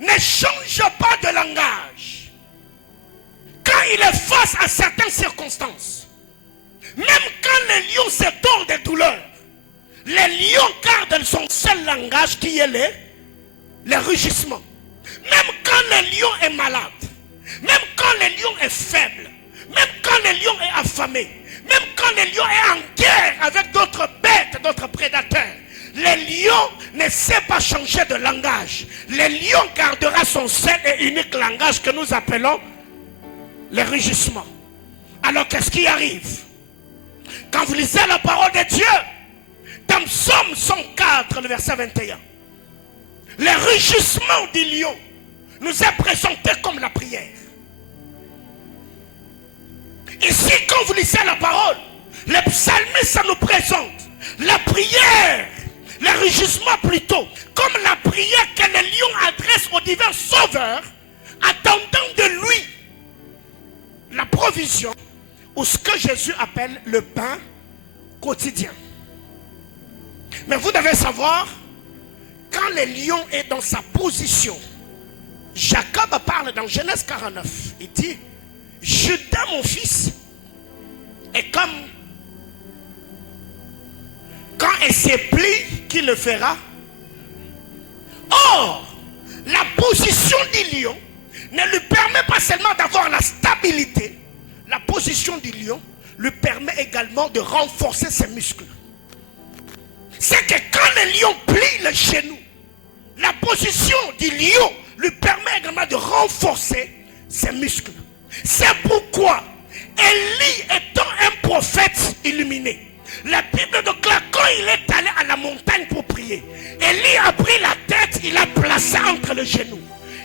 ne changent pas de langage. Quand il est face à certaines circonstances, même quand le lion se tord de douleur, le lion garde son seul langage qui est le rugissement. Même quand le lion est malade, même quand le lion est faible, même quand le lion est affamé, même quand le lion est en guerre avec d'autres bêtes, d'autres prédateurs, le lion ne sait pas changer de langage. Le lion gardera son seul et unique langage que nous appelons le rugissement. Alors qu'est-ce qui arrive? Quand vous lisez la parole de Dieu, dans Psaume 104, le verset 21, le rugissement du lion nous est présenté comme la prière. Ici, quand vous lisez la parole, le psalmiste, ça nous présente la prière, le rugissement plutôt, comme la prière que le lion adresse au divin sauveur, attendant de lui la provision, ou ce que Jésus appelle le pain quotidien. Mais vous devez savoir, quand le lion est dans sa position, Jacob parle dans Genèse 49, il dit, Judas mon fils est comme quand elle se plie, qui le fera? Or, la position du lion ne lui permet pas seulement d'avoir la stabilité, la position du lion lui permet également de renforcer ses muscles. C'est que quand le lion plie le genou, la position du lion lui permet également de renforcer ses muscles. C'est pourquoi Élie étant un prophète illuminé, la Bible déclare quand il est allé à la montagne pour prier. Élie a pris la tête, il l'a placée entre les genoux.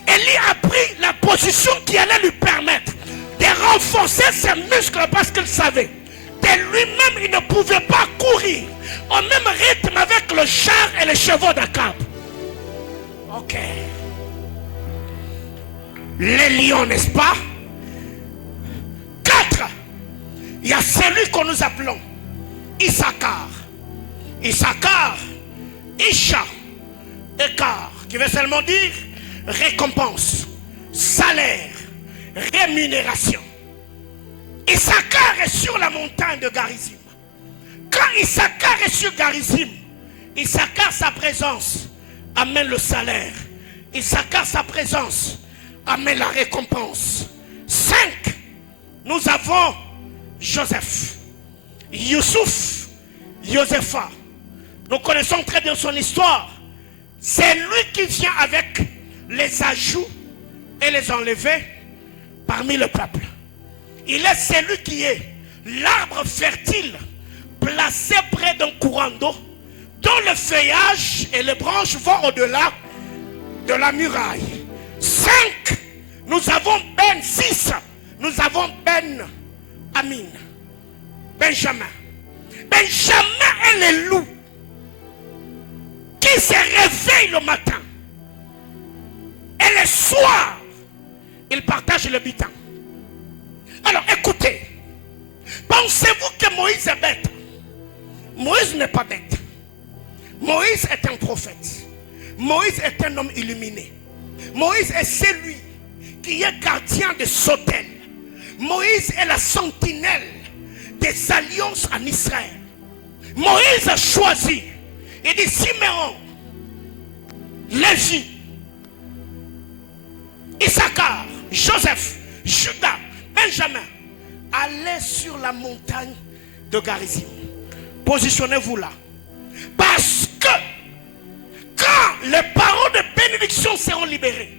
Élie a pris la position qui allait lui permettre de renforcer ses muscles parce qu'il savait que lui-même il ne pouvait pas courir au même rythme avec le char et les chevaux d'Akab. Ok. Les lions, n'est-ce pas? 4. Il y a celui que nous appelons Issachar. Issachar, Isha, Ekar, qui veut seulement dire récompense, salaire, rémunération. Issachar est sur la montagne de Garizim. Quand Issachar est sur Garizim, Issachar, sa présence amène le salaire. Issachar, sa présence amène la récompense. 5. Nous avons Joseph, Youssouf, Josepha. Nous connaissons très bien son histoire. C'est lui qui vient avec les ajouts et les enlevés parmi le peuple. Il est celui qui est l'arbre fertile placé près d'un courant d'eau dont le feuillage et les branches vont au-delà de la muraille. 5. Nous avons Ben. 6. Nous avons Ben Amin. Benjamin. Benjamin est le loup qui se réveille le matin. Et le soir, il partage le butin. Alors écoutez, pensez-vous que Moïse est bête? Moïse n'est pas bête. Moïse est un prophète. Moïse est un homme illuminé. Moïse est celui qui est gardien de Sotel. Moïse est la sentinelle des alliances en Israël. Moïse a choisi. Il dit Siméon, Lévi, Issachar, Joseph, Judas, Benjamin, allez sur la montagne de Garizim. Positionnez-vous là. Parce que quand les paroles de bénédiction seront libérées,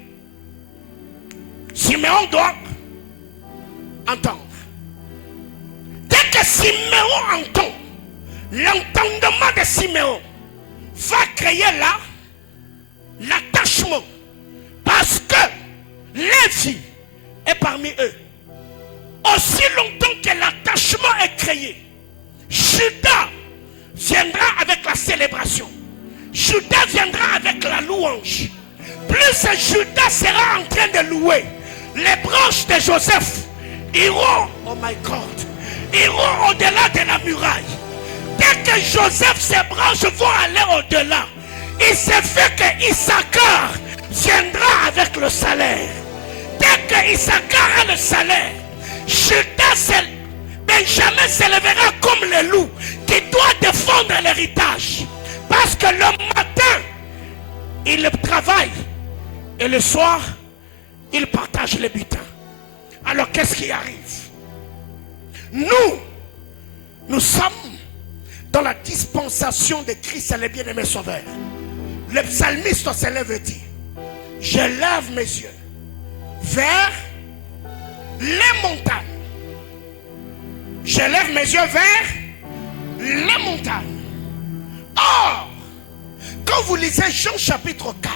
Siméon doit entendre. Dès que Siméon entend, l'entendement de Siméon va créer là l'attachement. Parce que Lévi est parmi eux. Aussi longtemps que l'attachement est créé, Judas viendra avec la célébration. Judas viendra avec la louange. Plus Judas sera en train de louer, les branches de Joseph iront, oh my God, iront au-delà de la muraille. Dès que Joseph, ses branches vont aller au-delà, il se fait que Issachar viendra avec le salaire. Dès que Issachar a le salaire, Judas, Benjamin s'élèvera comme le loup qui doit défendre l'héritage. Parce que le matin, il travaille et le soir, il partage le butin. Alors qu'est-ce qui arrive? Nous sommes dans la dispensation de Christ, le bien-aimé sauveur. Le psalmiste se lève et dit, je lève mes yeux vers les montagnes. Je lève mes yeux vers les montagnes. Or, quand vous lisez Jean chapitre 4,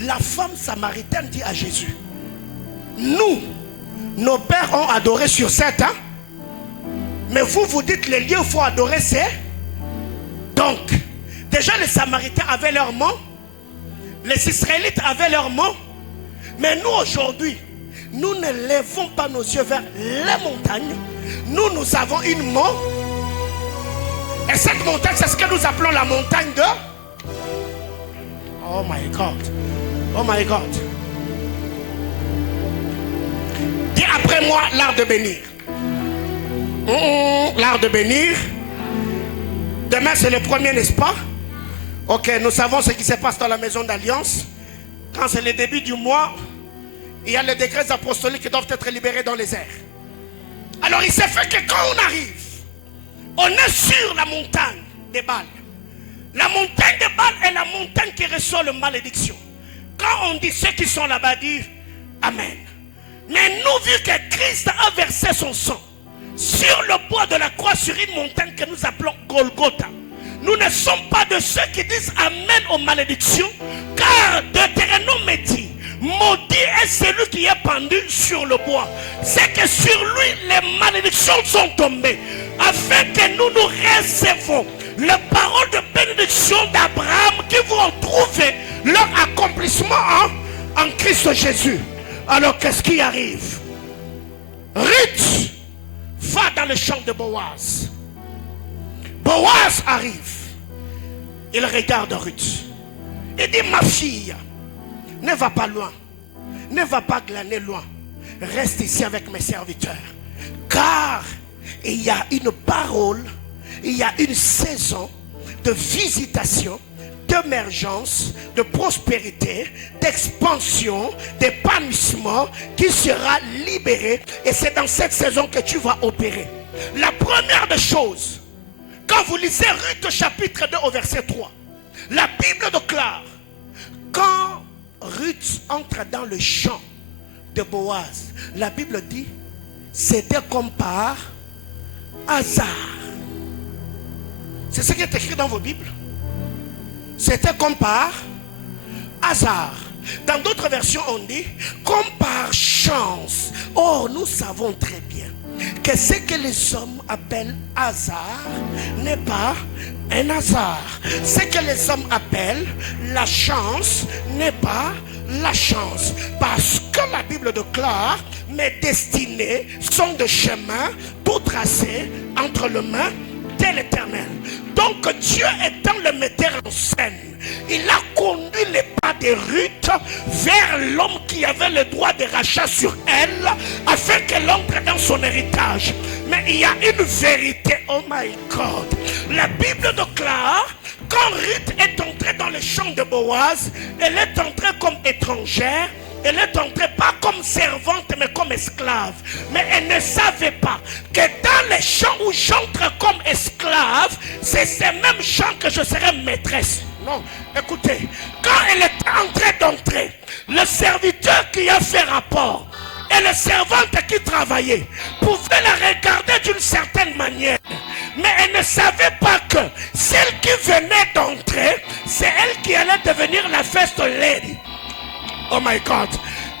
la femme samaritaine dit à Jésus, nous, nos pères ont adoré sur cette, hein? Mais vous dites les lieux où il faut adorer, c'est. Donc, déjà les Samaritains avaient leur mot, les Israélites avaient leur mot, mais nous aujourd'hui, nous ne lèvons pas nos yeux vers les montagnes. Nous avons une mot. Et cette montagne, c'est ce que nous appelons la montagne de... Oh my God. Oh my God. Dis après moi l'art de bénir. L'art de bénir. Demain c'est le premier, n'est-ce pas? Ok, nous savons ce qui se passe dans la maison d'alliance. Quand c'est le début du mois, il y a les décrets apostoliques qui doivent être libérés dans les airs. Alors il s'est fait que quand on arrive, on est sur la montagne des Bâles. La montagne des Bâles est la montagne qui reçoit la malédiction. Quand on dit ceux qui sont là-bas, dire Amen. Mais nous, vu que Christ a versé son sang sur le bois de la croix, sur une montagne que nous appelons Golgotha, Nous ne sommes pas de ceux qui disent Amen aux malédictions, car Deutéronome dit, maudit est celui qui est pendu sur le bois. C'est que sur lui les malédictions sont tombées, afin que nous nous recevons les paroles de bénédiction d'Abraham qui vont trouver leur accomplissement en Christ Jésus. Alors qu'est-ce qui arrive? Ruth va dans le champ de Boaz. Boaz arrive. Il regarde Ruth. Il dit, ma fille, ne va pas loin. Ne va pas glaner loin. Reste ici avec mes serviteurs. Car il y a une parole, il y a une saison de visitation, d'émergence, de prospérité, d'expansion, d'épanouissement qui sera libérée. Et c'est dans cette saison que tu vas opérer. La première des choses, quand vous lisez Ruth chapitre 2 au verset 3, la Bible déclare, quand Ruth entre dans le champ de Boaz, la Bible dit, c'était comme par hasard. C'est ce qui est écrit dans vos Bibles. C'était comme par hasard. Dans d'autres versions, on dit comme par chance. Or, nous savons très bien que ce que les hommes appellent hasard n'est pas un hasard. Ce que les hommes appellent la chance n'est pas la chance. Parce que la Bible déclare, mes destinées sont de chemin tout tracé entre les mains de l'Éternel. Donc Dieu étant le metteur en scène, il a conduit les pas de Ruth vers l'homme qui avait le droit de rachat sur elle, afin qu'elle entre dans son héritage. Mais il y a une vérité, oh my God. La Bible déclare, quand Ruth est entrée dans le champ de Boaz, elle est entrée comme étrangère. Elle est entrée pas comme servante mais comme esclave. Mais elle ne savait pas que dans les champs où j'entre comme esclave, c'est ces mêmes champs que je serai maîtresse. Non, écoutez, quand elle est en train d'entrer, le serviteur qui a fait rapport et le servante qui travaillait pouvaient la regarder d'une certaine manière. Mais elle ne savait pas que celle qui venait d'entrer, c'est elle qui allait devenir la first lady. Oh my God,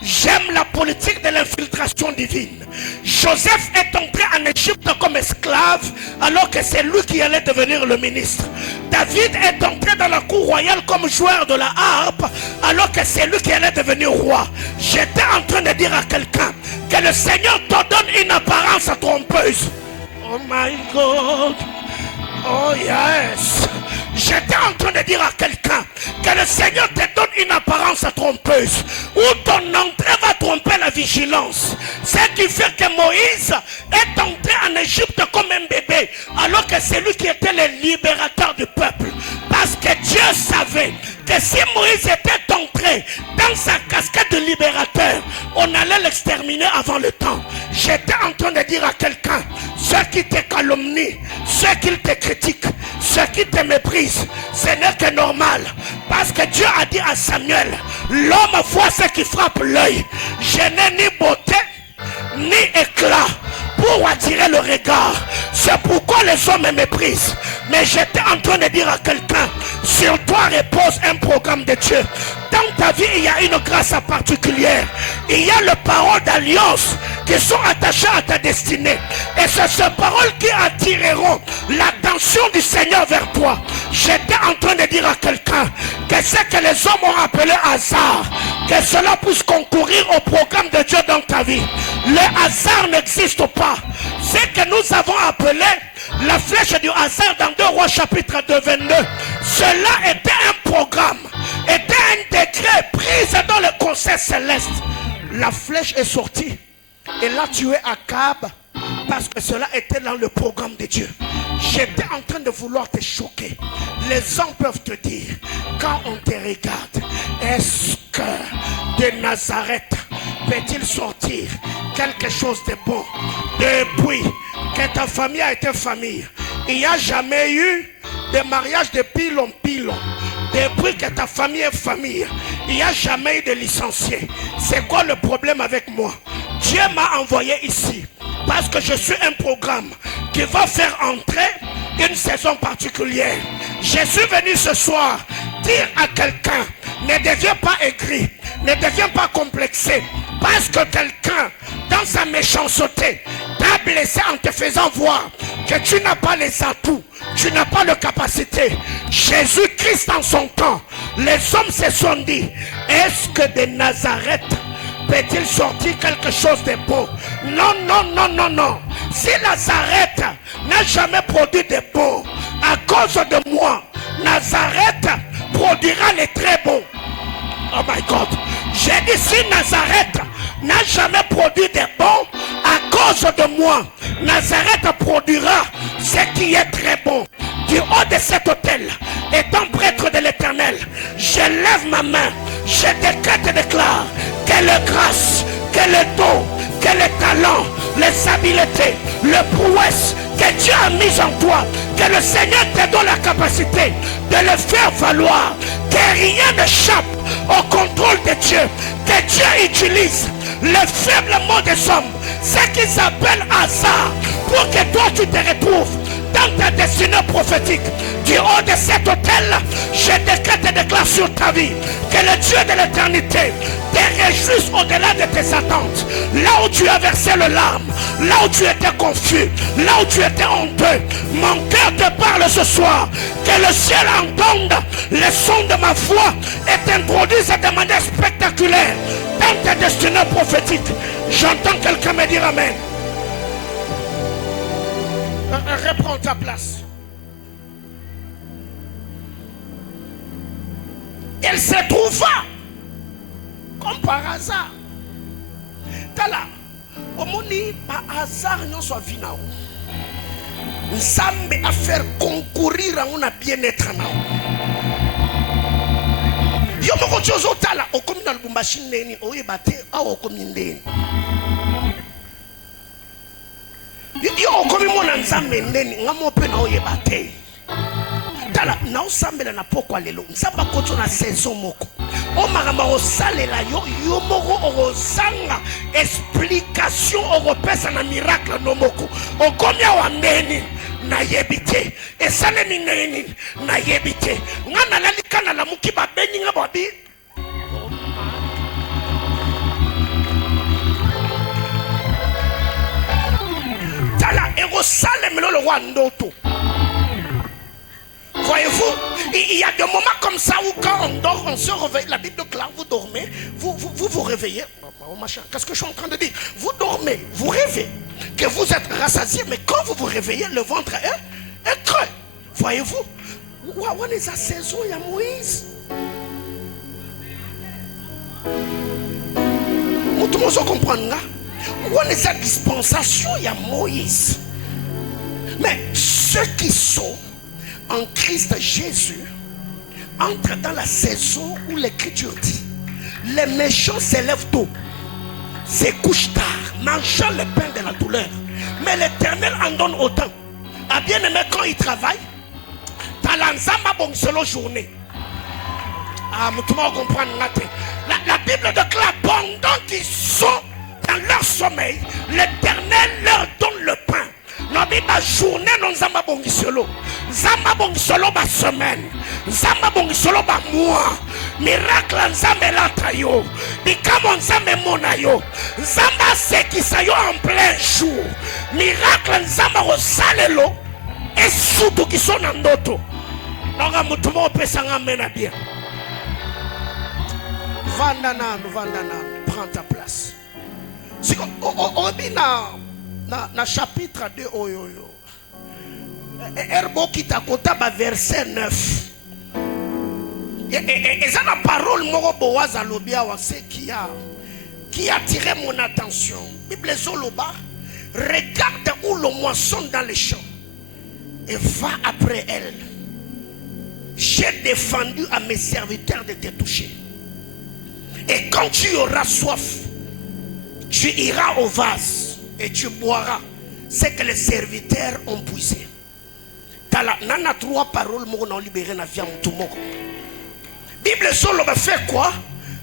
j'aime la politique de l'infiltration divine. Joseph est entré en Égypte comme esclave, alors que c'est lui qui allait devenir le ministre. David est entré dans la cour royale comme joueur de la harpe, alors que c'est lui qui allait devenir roi. J'étais en train de dire à quelqu'un que le Seigneur te donne une apparence trompeuse. Oh my God. Oh yes. J'étais en train de dire à quelqu'un que le Seigneur te donne une apparence trompeuse, où ton entrée va tromper la vigilance. Ce qui fait que Moïse est entré en Égypte comme un bébé, alors que c'est lui qui était le libérateur du peuple. Parce que Dieu savait que si Moïse était entré dans sa casquette de libérateur, on allait l'exterminer avant le temps. J'étais en train de dire à quelqu'un, ceux qui te calomnient, ceux qui te critiquent, ceux qui te méprisent, ce n'est que normal. Parce que Dieu a dit à Samuel, l'homme voit ce qui frappe l'œil. Je n'ai ni beauté, ni éclat pour attirer le regard. C'est pourquoi les hommes me méprisent. Mais j'étais en train de dire à quelqu'un, sur toi repose un programme de Dieu. Dans ta vie, il y a une grâce particulière. Il y a les paroles d'alliance qui sont attachées à ta destinée. Et c'est ces paroles qui attireront l'attention du Seigneur vers toi. J'étais en train de dire à quelqu'un que ce que les hommes ont appelé hasard, que cela puisse concourir au programme de Dieu dans ta vie. Le hasard n'existe pas. Ce que nous avons appelé la flèche du hasard dans 2 Rois chapitre 2, 22, cela était un programme, était un décret pris dans le conseil céleste. La flèche est sortie et l'a tué Akab parce que cela était dans le programme de Dieu. J'étais en train de vouloir te choquer. Les hommes peuvent te dire, quand on te regarde, est-ce que de Nazareth peut-il sortir quelque chose de bon? Depuis que ta famille a été famille, il n'y a jamais eu de mariage de pile en pile. Depuis que ta famille est famille, il n'y a jamais eu de licencié. C'est quoi le problème avec moi? Dieu m'a envoyé ici parce que je suis un programme qui va faire entrer une saison particulière. Je suis venu ce soir dire à quelqu'un, ne deviens pas aigri, ne deviens pas complexé, parce que quelqu'un, dans sa méchanceté, t'a blessé en te faisant voir que tu n'as pas les atouts, tu n'as pas la capacité. Jésus-Christ en son temps, les hommes se sont dit, est-ce que de Nazareth peut-il sortir quelque chose de bon? Non, non, non, non, non. Si Nazareth n'a jamais produit de bon, à cause de moi, Nazareth produira les très bons. Oh my God. J'ai dit, si Nazareth n'a jamais produit de bon, à cause de moi, Nazareth produira ce qui est très bon. Du haut de cet autel, étant prêtre de l'Éternel, je lève ma main, je décrète et déclare que les grâces, que les dons, que les talents, les habiletés, le prouesse que Dieu a mis en toi, que le Seigneur te donne la capacité de le faire valoir, que rien n'échappe au contrôle de Dieu, que Dieu utilise le faiblement des hommes, ce qu'ils appellent hasard, pour que toi tu te retrouves dans ta destinée prophétique. Du haut de cet autel, je décrète et déclare sur ta vie que le Dieu de l'éternité te réjouisse au-delà de tes attentes. Là où tu as versé le larme, là où tu étais confus, là où tu étais honteux, mon cœur te parle ce soir. Que le ciel entende le son de ma voix et t'introduise de manière spectaculaire dans ta destinée prophétique. J'entends quelqu'un me dire amen. Reprends ta place. Elle se trouva comme par hasard. Tala, omoni par hasard non soit vinao. Nzambe a faire concourir à mon bien-être nao. Yo moko chozo tala okomi na lubumbashi neni oyebate awo okomi ndeni. Yo okomi mona nzambe ndeni ngamo pe na oyebate. Tala na osambela na pokwa lelo nzamba koto na saison moko o magamba osalela yo moko ozanga explication opesa na miracle no moko okomi awa ndeni na yebite esale ni neni na yebite ngana lalikana la muki ba beni nga babi tala ego sale melolo wa ndoto. Voyez-vous, il y a des moments comme ça où quand on dort, on se réveille. La Bible déclare, vous dormez, vous réveillez. Qu'est-ce que je suis en train de dire? Vous dormez, vous rêvez que vous êtes rassasié, mais quand vous vous réveillez, le ventre est creux. Voyez-vous, où est la saison, il y a Moïse. Tout le monde comprend, où est la dispensation, il y a Moïse. Mais ceux qui sont en Christ Jésus entre dans la saison où l'Écriture dit les méchants s'élèvent tôt, se couchent tard, mangeant le pain de la douleur, mais l'Éternel en donne autant. À bien aimé quand il travaille, talanzamba bon solo journée. Ah, tu m'as compris. La Bible déclare pendant qu'ils sont dans leur sommeil, l'Éternel leur donne le pain. Nobi ba journée non zamba bongi solo. Zamba bongi solo ba semaine. Zamba bongi solo ba mois. Miracle nzambe lata yo. Bikamo nzambe mona yo. Zamba sekisa yo en plein jour. Miracle nzamba rosalelo. Et surtout qui sont en ndoto. Nonga mutumo opesanga mena bien. Vandana. Prends ta place. Si on na chapitre 2 oyoyo Herbo kitakota ba verset 9 et ça la parole moko boaza lobia wa ce qui a attiré mon attention. Bible zoloba, regarde où le moisson dans les champs et va après elle. J'ai défendu à mes serviteurs de te toucher, et quand tu auras soif, tu iras au vase et tu boiras ce que les serviteurs ont puisé. Nana 3 paroles m'ont libéré na vie tout moko. Bible solo ba fait quoi?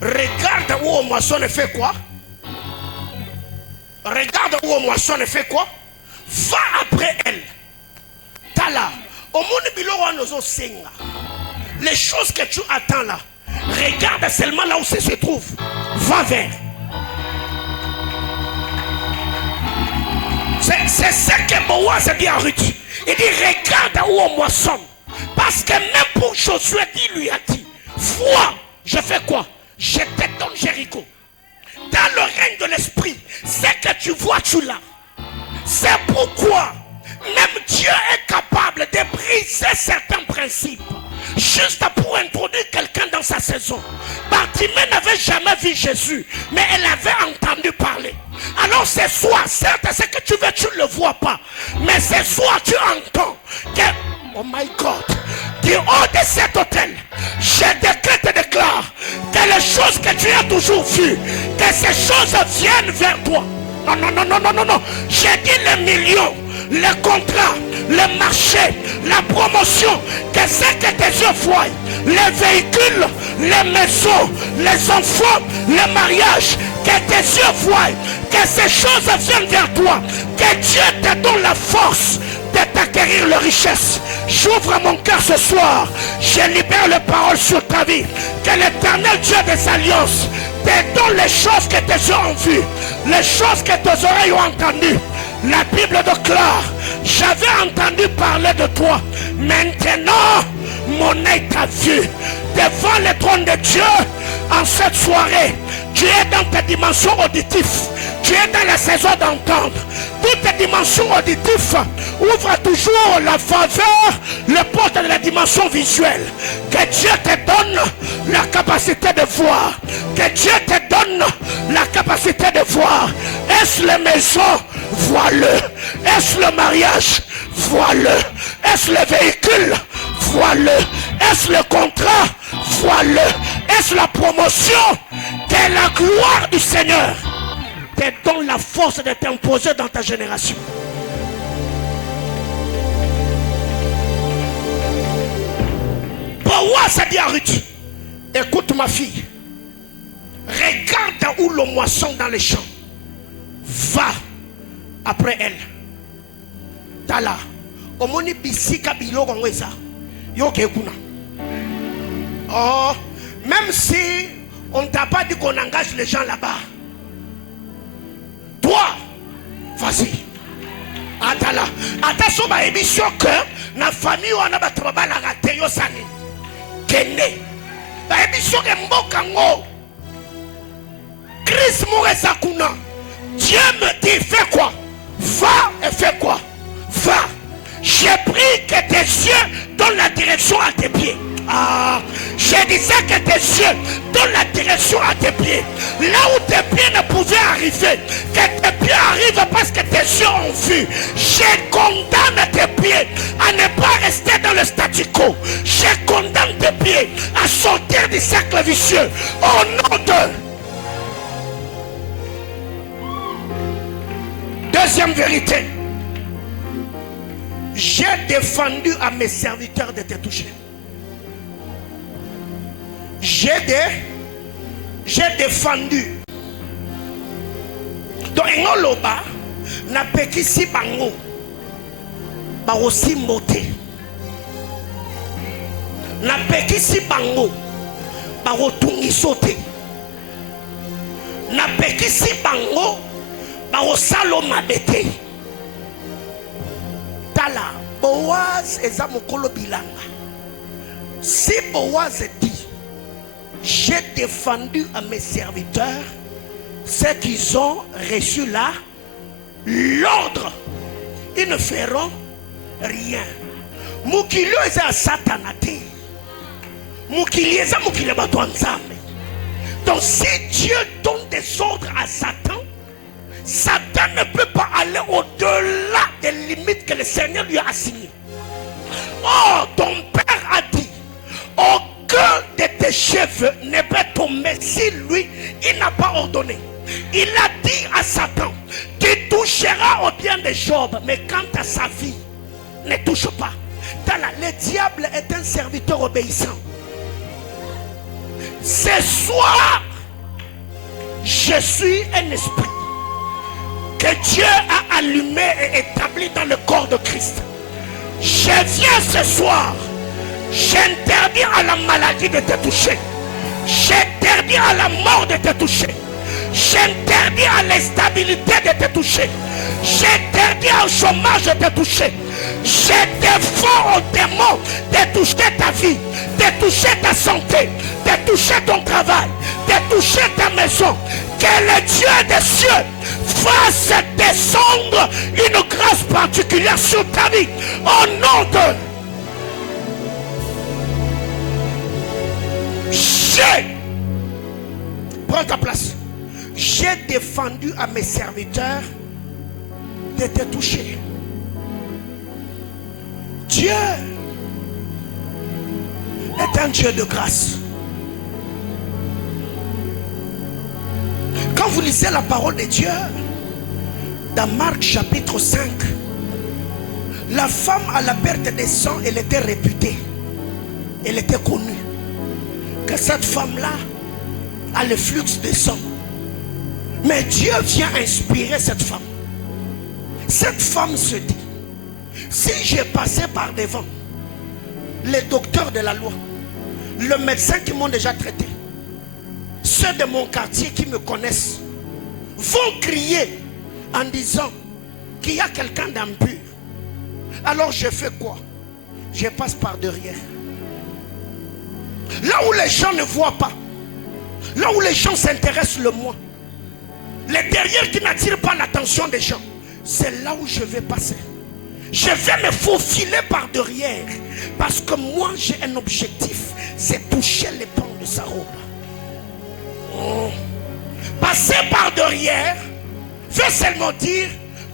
Regarde où au moisson fait quoi? Regarde où au moisson fait quoi? Va après elle. Tala Les choses que tu attends là, regarde seulement là où ça se trouve. Va vers. C'est ce que Boaz dit à Ruth. Il dit regarde où on moissonne. Parce que même pour Josué, il lui a dit, vois, je fais quoi? Je te donne Jéricho. Dans le règne de l'esprit, ce que tu vois, tu l'as. C'est pourquoi même Dieu est capable de briser certains principes juste pour introduire quelqu'un dans sa saison. Bartimée n'avait jamais vu Jésus, mais elle avait entendu parler. Alors ce soir, certes, ce que tu veux, tu ne le vois pas, mais ce soir, tu entends que, oh my God, du haut de cet hôtel, je décrète et déclare que les choses que tu as toujours vues, que ces choses viennent vers toi. Non, non, non, non, non, non, non. J'ai dit les millions, les contrats, le marché, la promotion, que c'est que tes yeux voient, les véhicules, les maisons, les enfants, les mariages, que tes yeux voient, que ces choses viennent vers toi, que Dieu te donne la force de t'acquérir la richesse. J'ouvre mon cœur ce soir, je libère les paroles sur ta vie, que l'Éternel Dieu des alliances te donne les choses que tes yeux ont vues, les choses que tes oreilles ont entendues. La Bible déclare, j'avais entendu parler de toi, maintenant mon œil t'a vu. Devant le trône de Dieu, en cette soirée, tu es dans tes dimensions auditives, tu es dans la saison d'entendre. Toutes tes dimensions auditives ouvrent toujours la faveur, le porte de la dimension visuelle. Que Dieu te donne la capacité de voir. Que Dieu te donne la capacité de voir. Est-ce la maison? Vois-le. Est-ce le mariage? Vois-le. Est-ce le véhicule? Vois-le. Est-ce le contrat? Vois-le. Est-ce la promotion? Que la gloire du Seigneur te donne la force de t'imposer dans ta génération. Boaz a dit à Ruth, écoute ma fille, regarde où l'on moisson dans les champs, va après elle. Tala, omoni bisika bilo kongweza, yoke kuna. Oh, même si on ne t'a pas dit qu'on engage les gens là-bas, toi, vas-y. Atala. Attention à l'émission que la famille ou na batraba la raté yo sani. Kene. La émission que mbokango. Christ Mouresa Kuna. Dieu me dit fais quoi? Va et fais quoi? Va. J'ai pris que tes yeux donnent la direction à tes pieds. Ah, je disais que tes yeux donnent la direction à tes pieds. Là où tes pieds ne pouvaient arriver, que tes pieds arrivent parce que tes yeux ont vu. Je condamne tes pieds à ne pas rester dans le statu quo. Je condamne tes pieds à sortir du cercle vicieux. Au nom de... Deuxième vérité. J'ai défendu à mes serviteurs de te toucher. J'ai défendu. Donc, Ngoloba n'a pas qu'ici bango. Ba aussi moté. N'a pas qu'ici bango. Ba rotungi sauté. N'a pas qu'ici bango. Ba osalo mabete. Tala, Boaz eza mokolo bilanga. Si Boaz dit, j'ai défendu à mes serviteurs ce qu'ils ont reçu là, l'ordre, ils ne feront rien. Mukilio eza satanate. Mukili eza mukile bato nzambe. Donc si Dieu donne des ordres à Satan, Satan ne peut pas aller au-delà des limites que le Seigneur lui a assignées. Oh, ton père a dit, aucun de tes cheveux ne peut tomber si lui, il n'a pas ordonné. Il a dit à Satan, tu toucheras au bien de Job, mais quant à sa vie, ne touche pas. Le diable est un serviteur obéissant. Ce soir, je suis un esprit que Dieu a allumé et établi dans le corps de Christ. Je viens ce soir, j'interdis à la maladie de te toucher. J'interdis à la mort de te toucher. J'interdis à l'instabilité de te toucher. J'interdis au chômage de te toucher. Je défends aux démons de toucher ta vie, de toucher ta santé, de toucher ton travail, de toucher ta maison. Que le Dieu des cieux fasse descendre une grâce particulière sur ta vie. Au nom de prends ta place. J'ai défendu à mes serviteurs de te toucher. Dieu est un Dieu de grâce. Quand vous lisez la parole de Dieu, dans Marc chapitre 5, la femme à la perte de sang, elle était réputée. Elle était connue. Que cette femme-là a le flux de sang. Mais Dieu vient inspirer cette femme. Cette femme se dit, si j'ai passé par devant les docteurs de la loi, le médecin qui m'ont déjà traité, ceux de mon quartier qui me connaissent, vont crier en disant qu'il y a quelqu'un d'impur. Alors je fais quoi? Je passe par derrière. Là où les gens ne voient pas, là où les gens s'intéressent le moins, les derrière qui n'attirent pas l'attention des gens, c'est là où je vais passer. Je vais me faufiler par derrière, parce que moi j'ai un objectif, c'est toucher les pans de sa robe. Passer par derrière veut seulement dire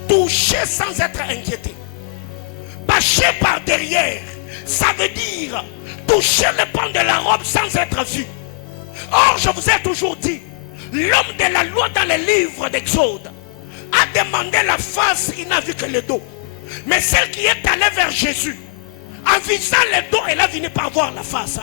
toucher sans être inquiété. Passer par derrière, ça veut dire toucher le pan de la robe sans être vu. Or, je vous ai toujours dit, l'homme de la loi dans les livres d'Exode a demandé la face, il n'a vu que le dos. Mais celle qui est allée vers Jésus, en visant le dos, elle a fini par voir la face.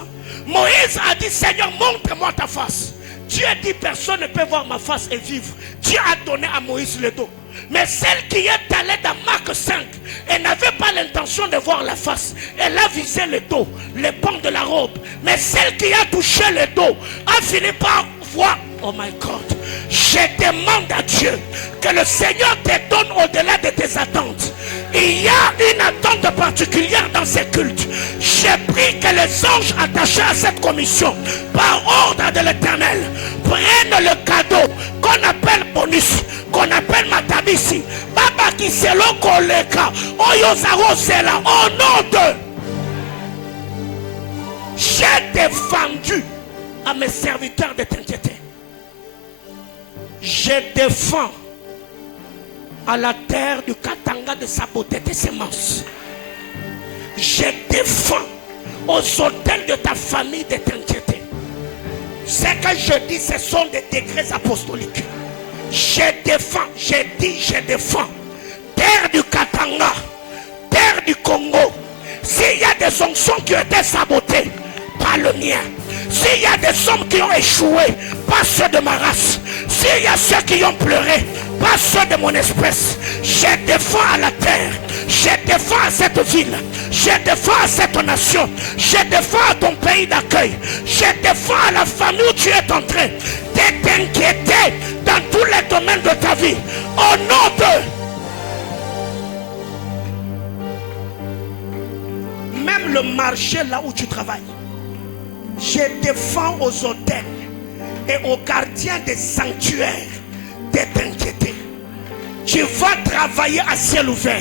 Moïse a dit, Seigneur, montre-moi ta face. Dieu a dit, personne ne peut voir ma face et vivre. Dieu a donné à Moïse le dos. Mais celle qui est allée dans Marc 5, elle n'avait pas l'intention de voir la face. Elle a visé le dos, le pan de la robe. Mais celle qui a touché le dos a fini par voir. Oh my God, je demande à Dieu que le Seigneur te donne au-delà de tes attentes. Il y a une attente particulière dans ces cultes. J'ai pris que les anges attachés à cette commission, par ordre de l'Éternel, prennent le cadeau qu'on appelle bonus, qu'on appelle matabisi. Baba qui se le koleka, oyozaro zela, au nom de. J'ai défendu à mes serviteurs de t'inquiéter. Je défends à la terre du Katanga de saboter tes semences. Je défends aux hôtels de ta famille de t'inquiéter. Ce que je dis, ce sont des décrets apostoliques. Je défends, je dis, je défends. Terre du Katanga, terre du Congo. S'il y a des onctions qui ont été sabotées, pas le mien. S'il y a des hommes qui ont échoué, pas ceux de ma race. S'il y a ceux qui ont pleuré, pas ceux de mon espèce. Je défends à la terre. Je défends à cette ville. Je défends à cette nation. Je défends à ton pays d'accueil. Je défends à la famille où tu es entré de t'inquiéter dans tous les domaines de ta vie. Au nom de... Même le marché là où tu travailles. Je défends aux hôtels et aux gardiens des sanctuaires de t'inquiéter. Tu vas travailler à ciel ouvert.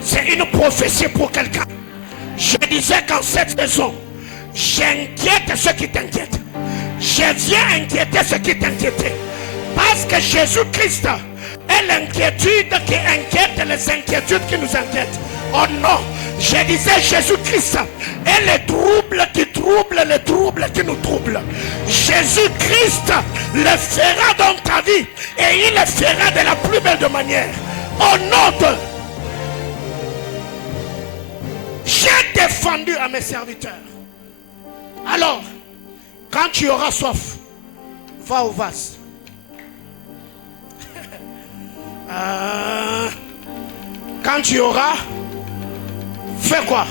C'est une prophétie pour quelqu'un. Je disais qu'en cette saison, j'inquiète ceux qui t'inquiètent. Je viens inquiéter ceux qui t'inquiètent. Parce que Jésus-Christ est l'inquiétude qui inquiète les inquiétudes qui nous inquiètent. Oh non, je disais Jésus-Christ est le trouble qui trouble les troubles qui nous troublent. Jésus-Christ le fera dans ta vie et il le fera de la plus belle de manière. Au nom de... J'ai défendu à mes serviteurs. Alors, quand tu auras soif, va au vase. Quand tu auras, fais quoi?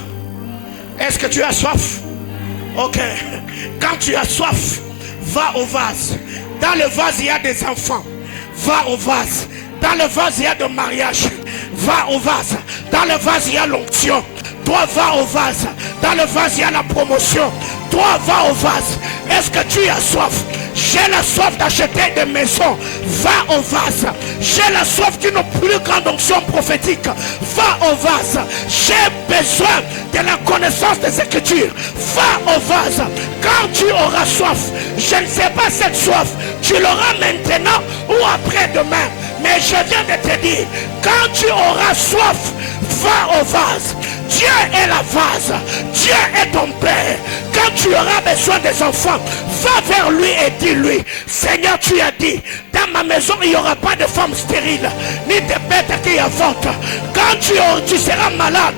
Est-ce que tu as soif? Ok. Quand tu as soif, va au vase. Dans le vase, il y a des enfants. Va au vase. Dans le vase, il y a de mariage. Va au vase. Dans le vase, il y a l'onction. Toi, va au vase. Dans le vase, il y a la promotion. Toi, va au vase. Est-ce que tu as soif? J'ai la soif d'acheter des maisons. Va au vase. J'ai la soif d'une plus grande onction prophétique. Va au vase. J'ai besoin de la connaissance des Écritures. Va au vase. Quand tu auras soif, je ne sais pas cette soif, tu l'auras maintenant ou après-demain. Mais je viens de te dire, quand tu auras soif, va au vase. Dieu est la vase. Dieu est ton Père. Quand tu auras besoin des enfants, va vers lui et dis-lui, Seigneur, tu as dit, dans ma maison, il n'y aura pas de femmes stériles, ni de bêtes qui avortent. Quand tu seras malade,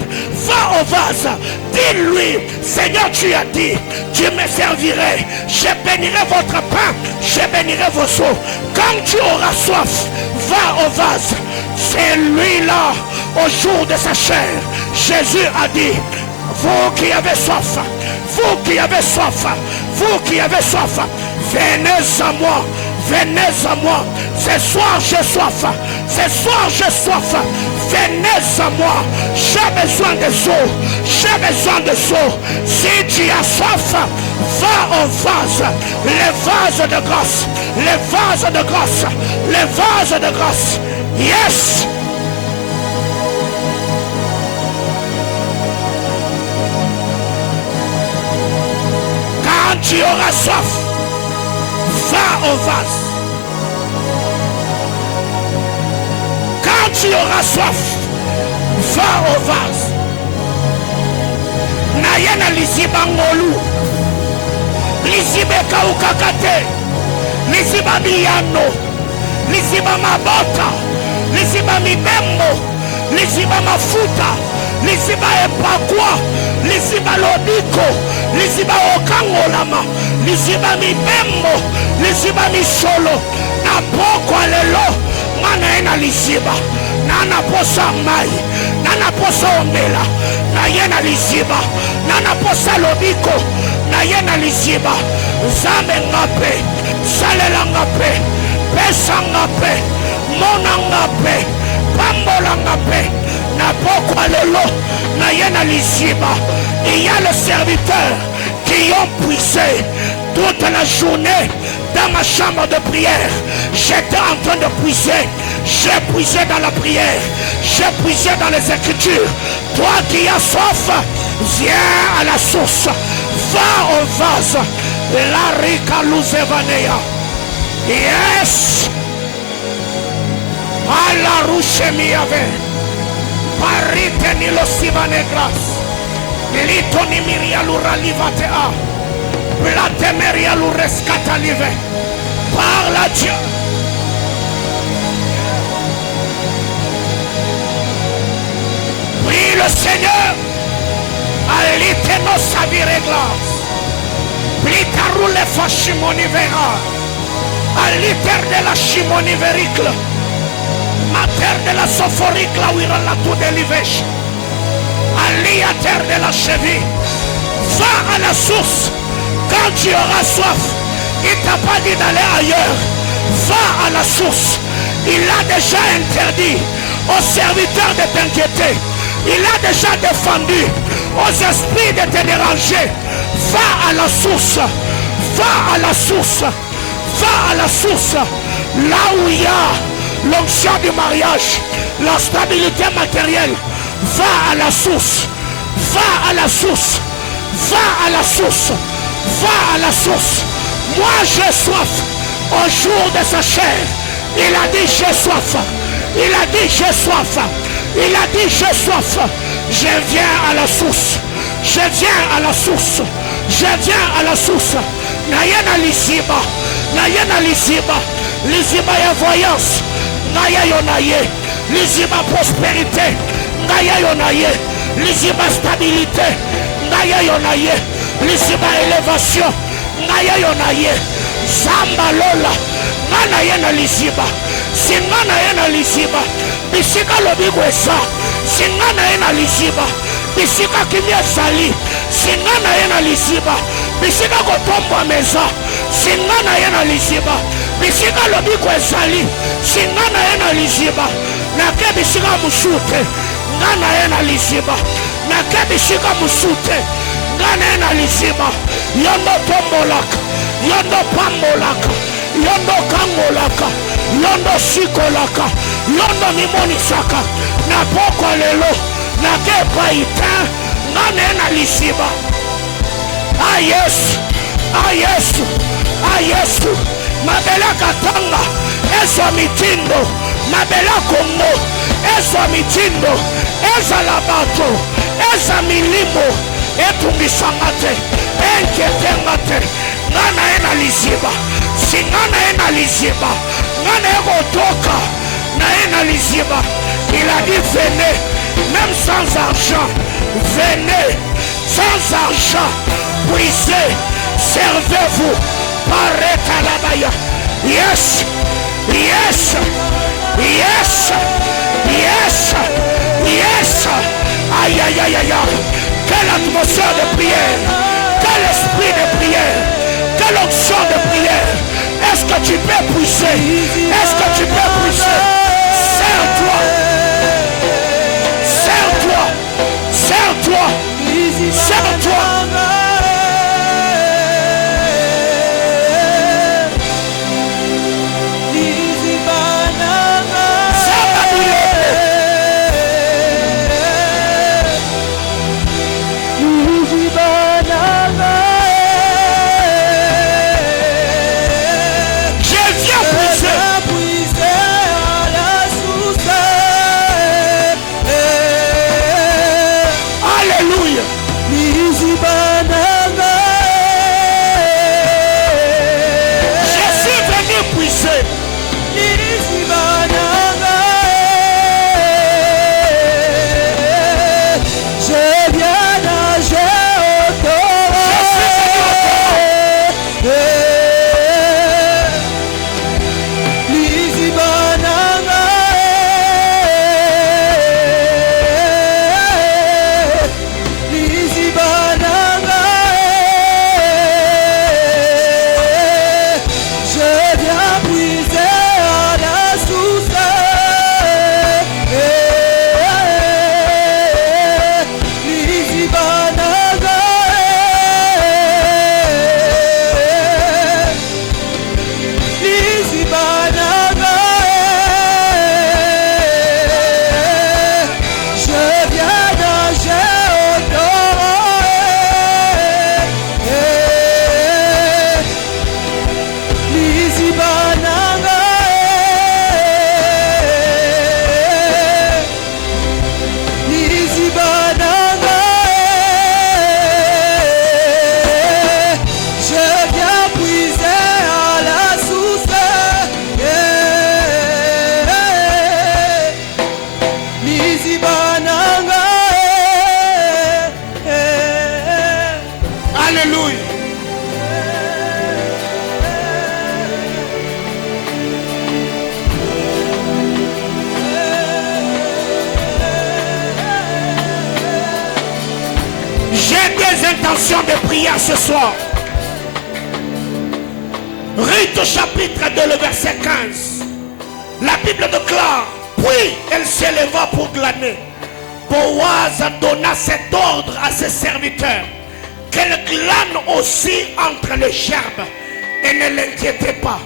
va au vase. Dis-lui, Seigneur, tu as dit, tu me servirais. Je bénirai votre pain, je bénirai vos eaux. Quand tu auras soif, va au vase. C'est lui-là, au jour de sa chair. Jésus a dit, vous qui avez soif, vous qui avez soif, vous qui avez soif, venez à moi, venez à moi. Ce soir j'ai soif, ce soir j'ai soif, venez à moi. J'ai besoin des eaux, j'ai besoin des eaux. Si tu as soif, va au vase, les vases de grâce, les vases de grâce, les vases de grâce. Yes. Quand tu auras soif, va au vase. Quand tu auras soif, va au vase. Nayena liziba ngolu, lizibe kaukakate, liziba biyano, liziba mabota, liziba mibembo, liziba mafuta, liziba epakwa, liziba lodiko, liziba okangolama, liziba mibembo, liziba misolo, na pokwa lelo, mana ena liziba, nana posa mai, nana posa omela, na yena liziba, nana posa lodiko, na yena liziba, zame ngape, salela ngape, pesa ngape, mona ngape, pambola ngape, na pokwa lelo, na yena liziba. Il y a les serviteurs qui ont puisé toute la journée dans ma chambre de prière. J'étais en train de puiser. J'ai puisé dans la prière. J'ai puisé dans les Écritures. Toi qui as soif, viens à la source. Va au vase. La rica luzevanea. Yes. À la rouche miave. Parite ni lo sivanegras. Litoni miria lura livatea. Platemeria lu rescata live. Parle à Dieu. Prie le Seigneur. Alite nos savire glace. Plitarule fashimoni vera. Aliter de la chimoni vericle. Mater de la sophorique la uira la tout de l'ivèche. Alia terre de la cheville. Va à la source. Quand tu auras soif, il t'a pas dit d'aller ailleurs. Va à la source. Il a déjà interdit aux serviteurs de t'inquiéter. Il a déjà défendu aux esprits de te déranger. Va à la source. Va à la source. Va à la source. Là où il y a l'onction du mariage, la stabilité matérielle. Va à la source. Va à la source. Va à la source. Va à la source. Moi j'ai soif. Au jour de sa chair, il a dit j'ai soif. Il a dit j'ai soif. Il a dit j'ai soif. Je viens à la source. Je viens à la source. Je viens à la source. Nayena lisiba. Nayena lisiba. Lisiba ya voyance. Naya yonaye. Lisiba prospérité. Naya yonaye. Lisiba stabilité. Naya yonaye. Lisiba élévation. Naya yonaye. Zamba lola. Nana yena lisiba. Singana yena lisiba. Bisika lobigwesa. Singana yena lisiba. Bisika kimia sali. singa na ye na liziba bisika kotombwa meza singa na ye na liziba bisika lobiko ezali singa na ye na liziba nake bisika mosusu te nga na ye na liziba nake bisika mosusu te nga na ye na liziba yo ndo tombolaka yo ndo pambolaka yo ndo kangolaka yo ndo sikolaka yo ndo mimonisaka na poko lelo nake epai te nga na ye na liziba. Ah Yesu, ah Yesu, ah Yesu, mabela katanga ezwa mitindo, mabela kongo ezwa mitindo, ezala bato, eza milimo etungisanga te, enketenga te, nga na ye na liziba, si nga na ye na liziba, nga na ye kotoka na ye na liziba. Il a dit venez, même sans argent, venez, sans argent, puisez, servez-vous, pareta la baya. Yes, yes, yes, yes, yes. Aïe, aïe, aïe, aïe, aïe. Quelle atmosphère de prière, quel esprit de prière, quelle onction de prière. Est-ce que tu peux pousser? Est-ce que tu peux pousser? Serre-toi, serre-toi, serre-toi, serre-toi. De prière ce soir. Rite au chapitre 2, le verset 15. La Bible déclare: puis elle s'éleva pour glaner. Boaz donna cet ordre à ses serviteurs qu'elle glane aussi entre les gerbes. Et ne l'inquiétez pas,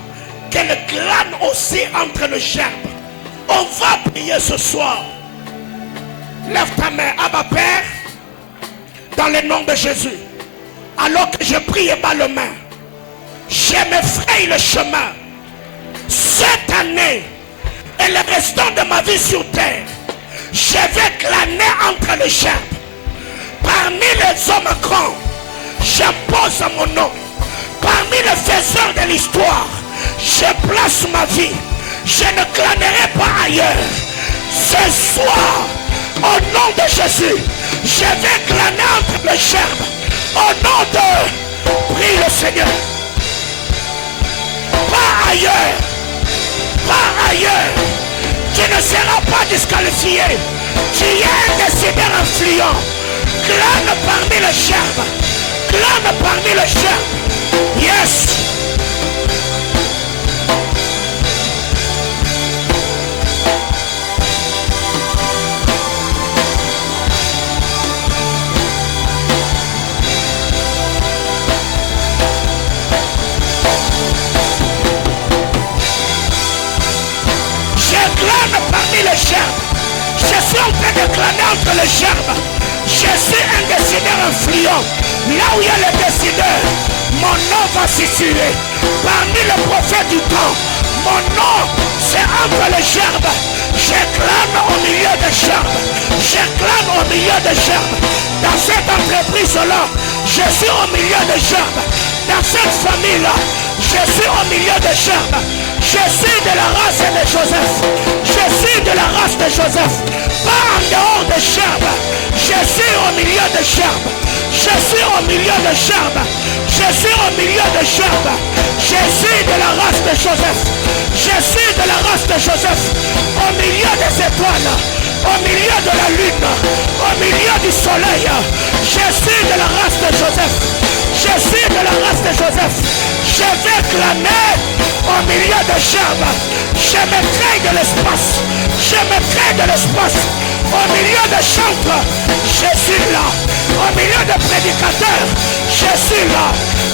qu'elle glane aussi entre les gerbes. On va prier ce soir. Lève ta main. Abba Père, dans le nom de Jésus, alors que je prie et bats le main, je m'effraie le chemin. Cette année et le restant de ma vie sur terre, je vais glaner entre les gerbes. Parmi les hommes grands, j'impose mon nom. Parmi les faiseurs de l'histoire, je place ma vie. Je ne glanerai pas ailleurs. Ce soir, au nom de Jésus, je vais glaner entre les gerbes. Au nom de... Prie le Seigneur. Pas ailleurs. Pas ailleurs. Tu ne seras pas disqualifié. Tu es un décideur influent. glane parmi les gerbes. Glane parmi les gerbes. Yes. Parmi les gerbes, je suis en train de glaner entre les gerbes. Je suis un décideur influent. Là où il y a les décideurs, mon nom va s'y situer. Parmi les prophètes du temps, mon nom c'est entre les gerbes. Je glane au milieu des gerbes. Je glane au milieu des gerbes. Dans cette entreprise-là, je suis au milieu des gerbes. Dans cette famille-là, je suis au milieu des gerbes. Je suis de la race de Joseph. Je suis de la race de Joseph. Pas en dehors des gerbes. Je suis au milieu des gerbes. Je suis au milieu des gerbes. Je suis au milieu des gerbes. Je suis de la race de Joseph. Je suis de la race de Joseph. Au milieu des étoiles. Au milieu de la lune. Au milieu du soleil. Je suis de la race de Joseph. Je suis de la race de Joseph. Je vais clamer au milieu des gerbes. Je me crée de l'espace. Je me crée de l'espace. Au milieu des chantres, je suis là. Au milieu des prédicateurs, je suis là.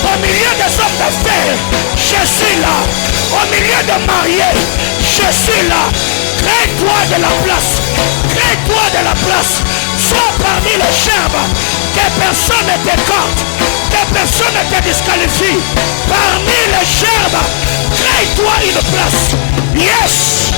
Au milieu des hommes d'affaires, je suis là. Au milieu des mariés, je suis là. Crée-toi de la place. Crée-toi de la place. Sois parmi les gerbes. Que personne ne t'écarte. Que personne ne te disqualifie. Parmi les gerbes, crée-toi une place. Yes.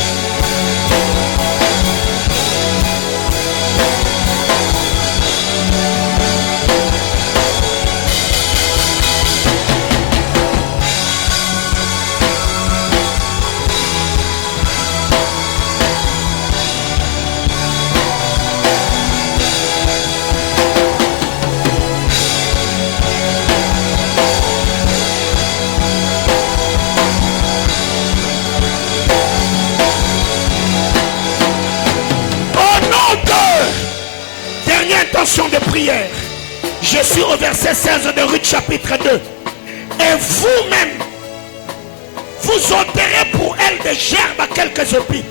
De prière. Je suis au verset 16 de Ruth chapitre 2. Et vous-même, vous ôterez pour elle des gerbes à quelques épis,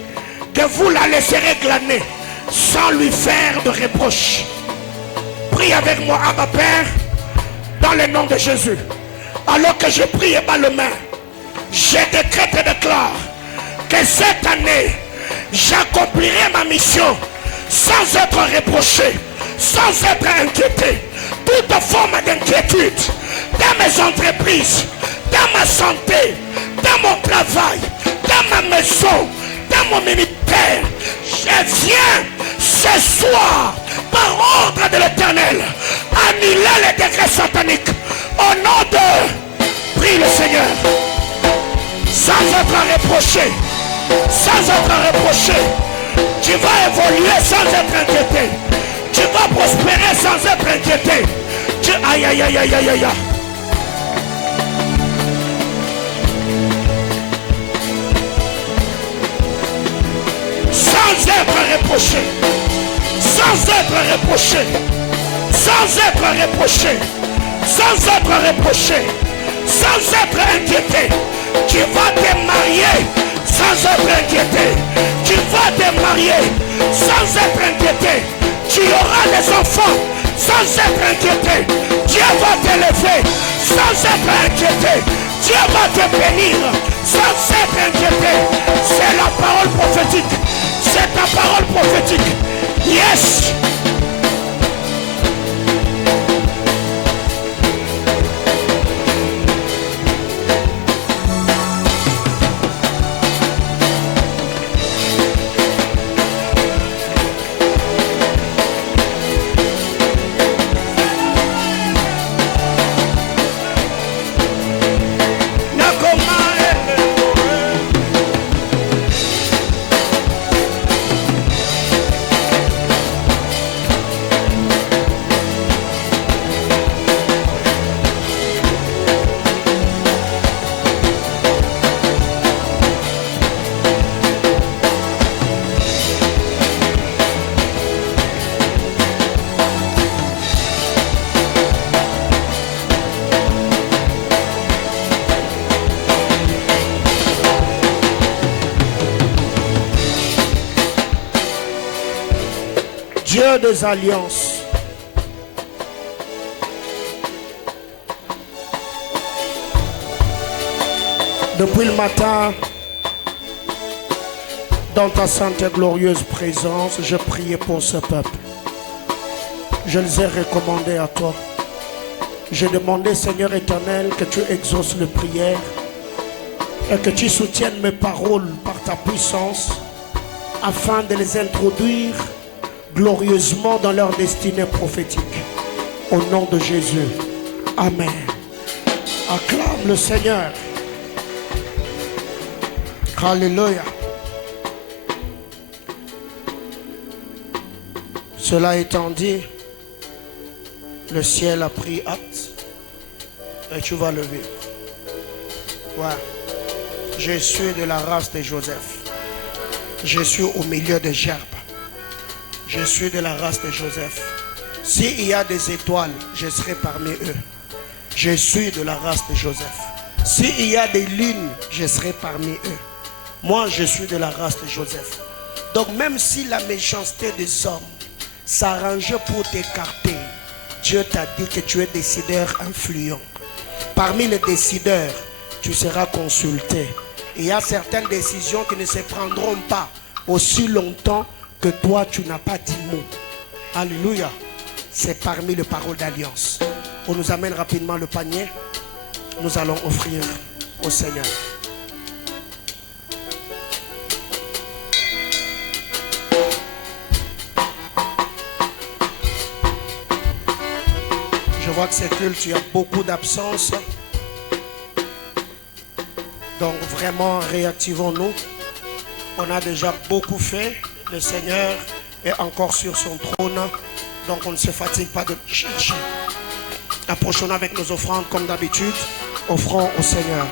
que vous la laisserez glaner sans lui faire de reproche. Prie avec moi, Abba Père, dans le nom de Jésus. Alors que je prie et bats le main, je décrète et déclare que cette année, j'accomplirai ma mission sans être reproché, sans être inquiété. Toute forme d'inquiétude dans mes entreprises, dans ma santé, dans mon travail, dans ma maison, dans mon ministère, je viens ce soir par ordre de l'Éternel annuler les décrets sataniques au nom de... Prie le Seigneur sans être reproché, sans être reproché. Tu vas évoluer sans être inquiété. Tu vas prospérer sans être inquiété. Aïe, aïe, aïe, aïe, aïe, aïe. Sans être reproché. Sans être reproché. Sans être reproché. Sans être reproché. Sans être inquiété. Tu vas te marier sans être inquiété. Tu vas te marier sans être inquiété. Tu auras des enfants sans être inquiété. Dieu va t'élever sans être inquiété. Dieu va te bénir sans être inquiété. C'est la parole prophétique. C'est ta parole prophétique. Yes. Dieu des alliances. Depuis le matin, dans ta sainte et glorieuse présence, je priais pour ce peuple. Je les ai recommandés à toi. J'ai demandé, Seigneur éternel, que tu exauces les prières et que tu soutiennes mes paroles par ta puissance afin de les introduire glorieusement dans leur destinée prophétique. Au nom de Jésus. Amen. Acclame le Seigneur. Alléluia. Cela étant dit, le ciel a pris acte et tu vas le vivre. Ouais. Je suis de la race de Joseph. Je suis au milieu des gerbes. Je suis de la race de Joseph. S'il y a des étoiles, je serai parmi eux. Je suis de la race de Joseph. S'il y a des lunes, je serai parmi eux. Moi, je suis de la race de Joseph. Donc même si la méchanceté des hommes s'arrangeait pour t'écarter, Dieu t'a dit que tu es décideur influent. Parmi les décideurs, tu seras consulté. Il y a certaines décisions qui ne se prendront pas aussi longtemps que toi, tu n'as pas dit mot. Alléluia. C'est parmi les paroles d'alliance. On nous amène rapidement le panier. Nous allons offrir au Seigneur. Je vois que c'est culte, il y a beaucoup d'absence. Donc vraiment, réactivons-nous. On a déjà beaucoup fait. Le Seigneur est encore sur son trône. Donc on ne se fatigue pas de chercher. Approchons-nous avec nos offrandes comme d'habitude. Offrons au Seigneur.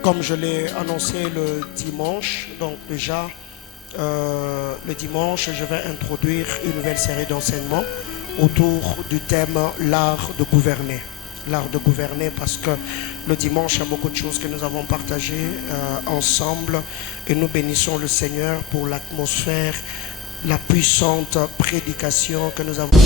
Comme je l'ai annoncé le dimanche, donc déjà le dimanche, je vais introduire une nouvelle série d'enseignements autour du thème l'art de gouverner. L'art de gouverner parce que le dimanche, il y a beaucoup de choses que nous avons partagées ensemble et nous bénissons le Seigneur pour l'atmosphère, la puissante prédication que nous avons.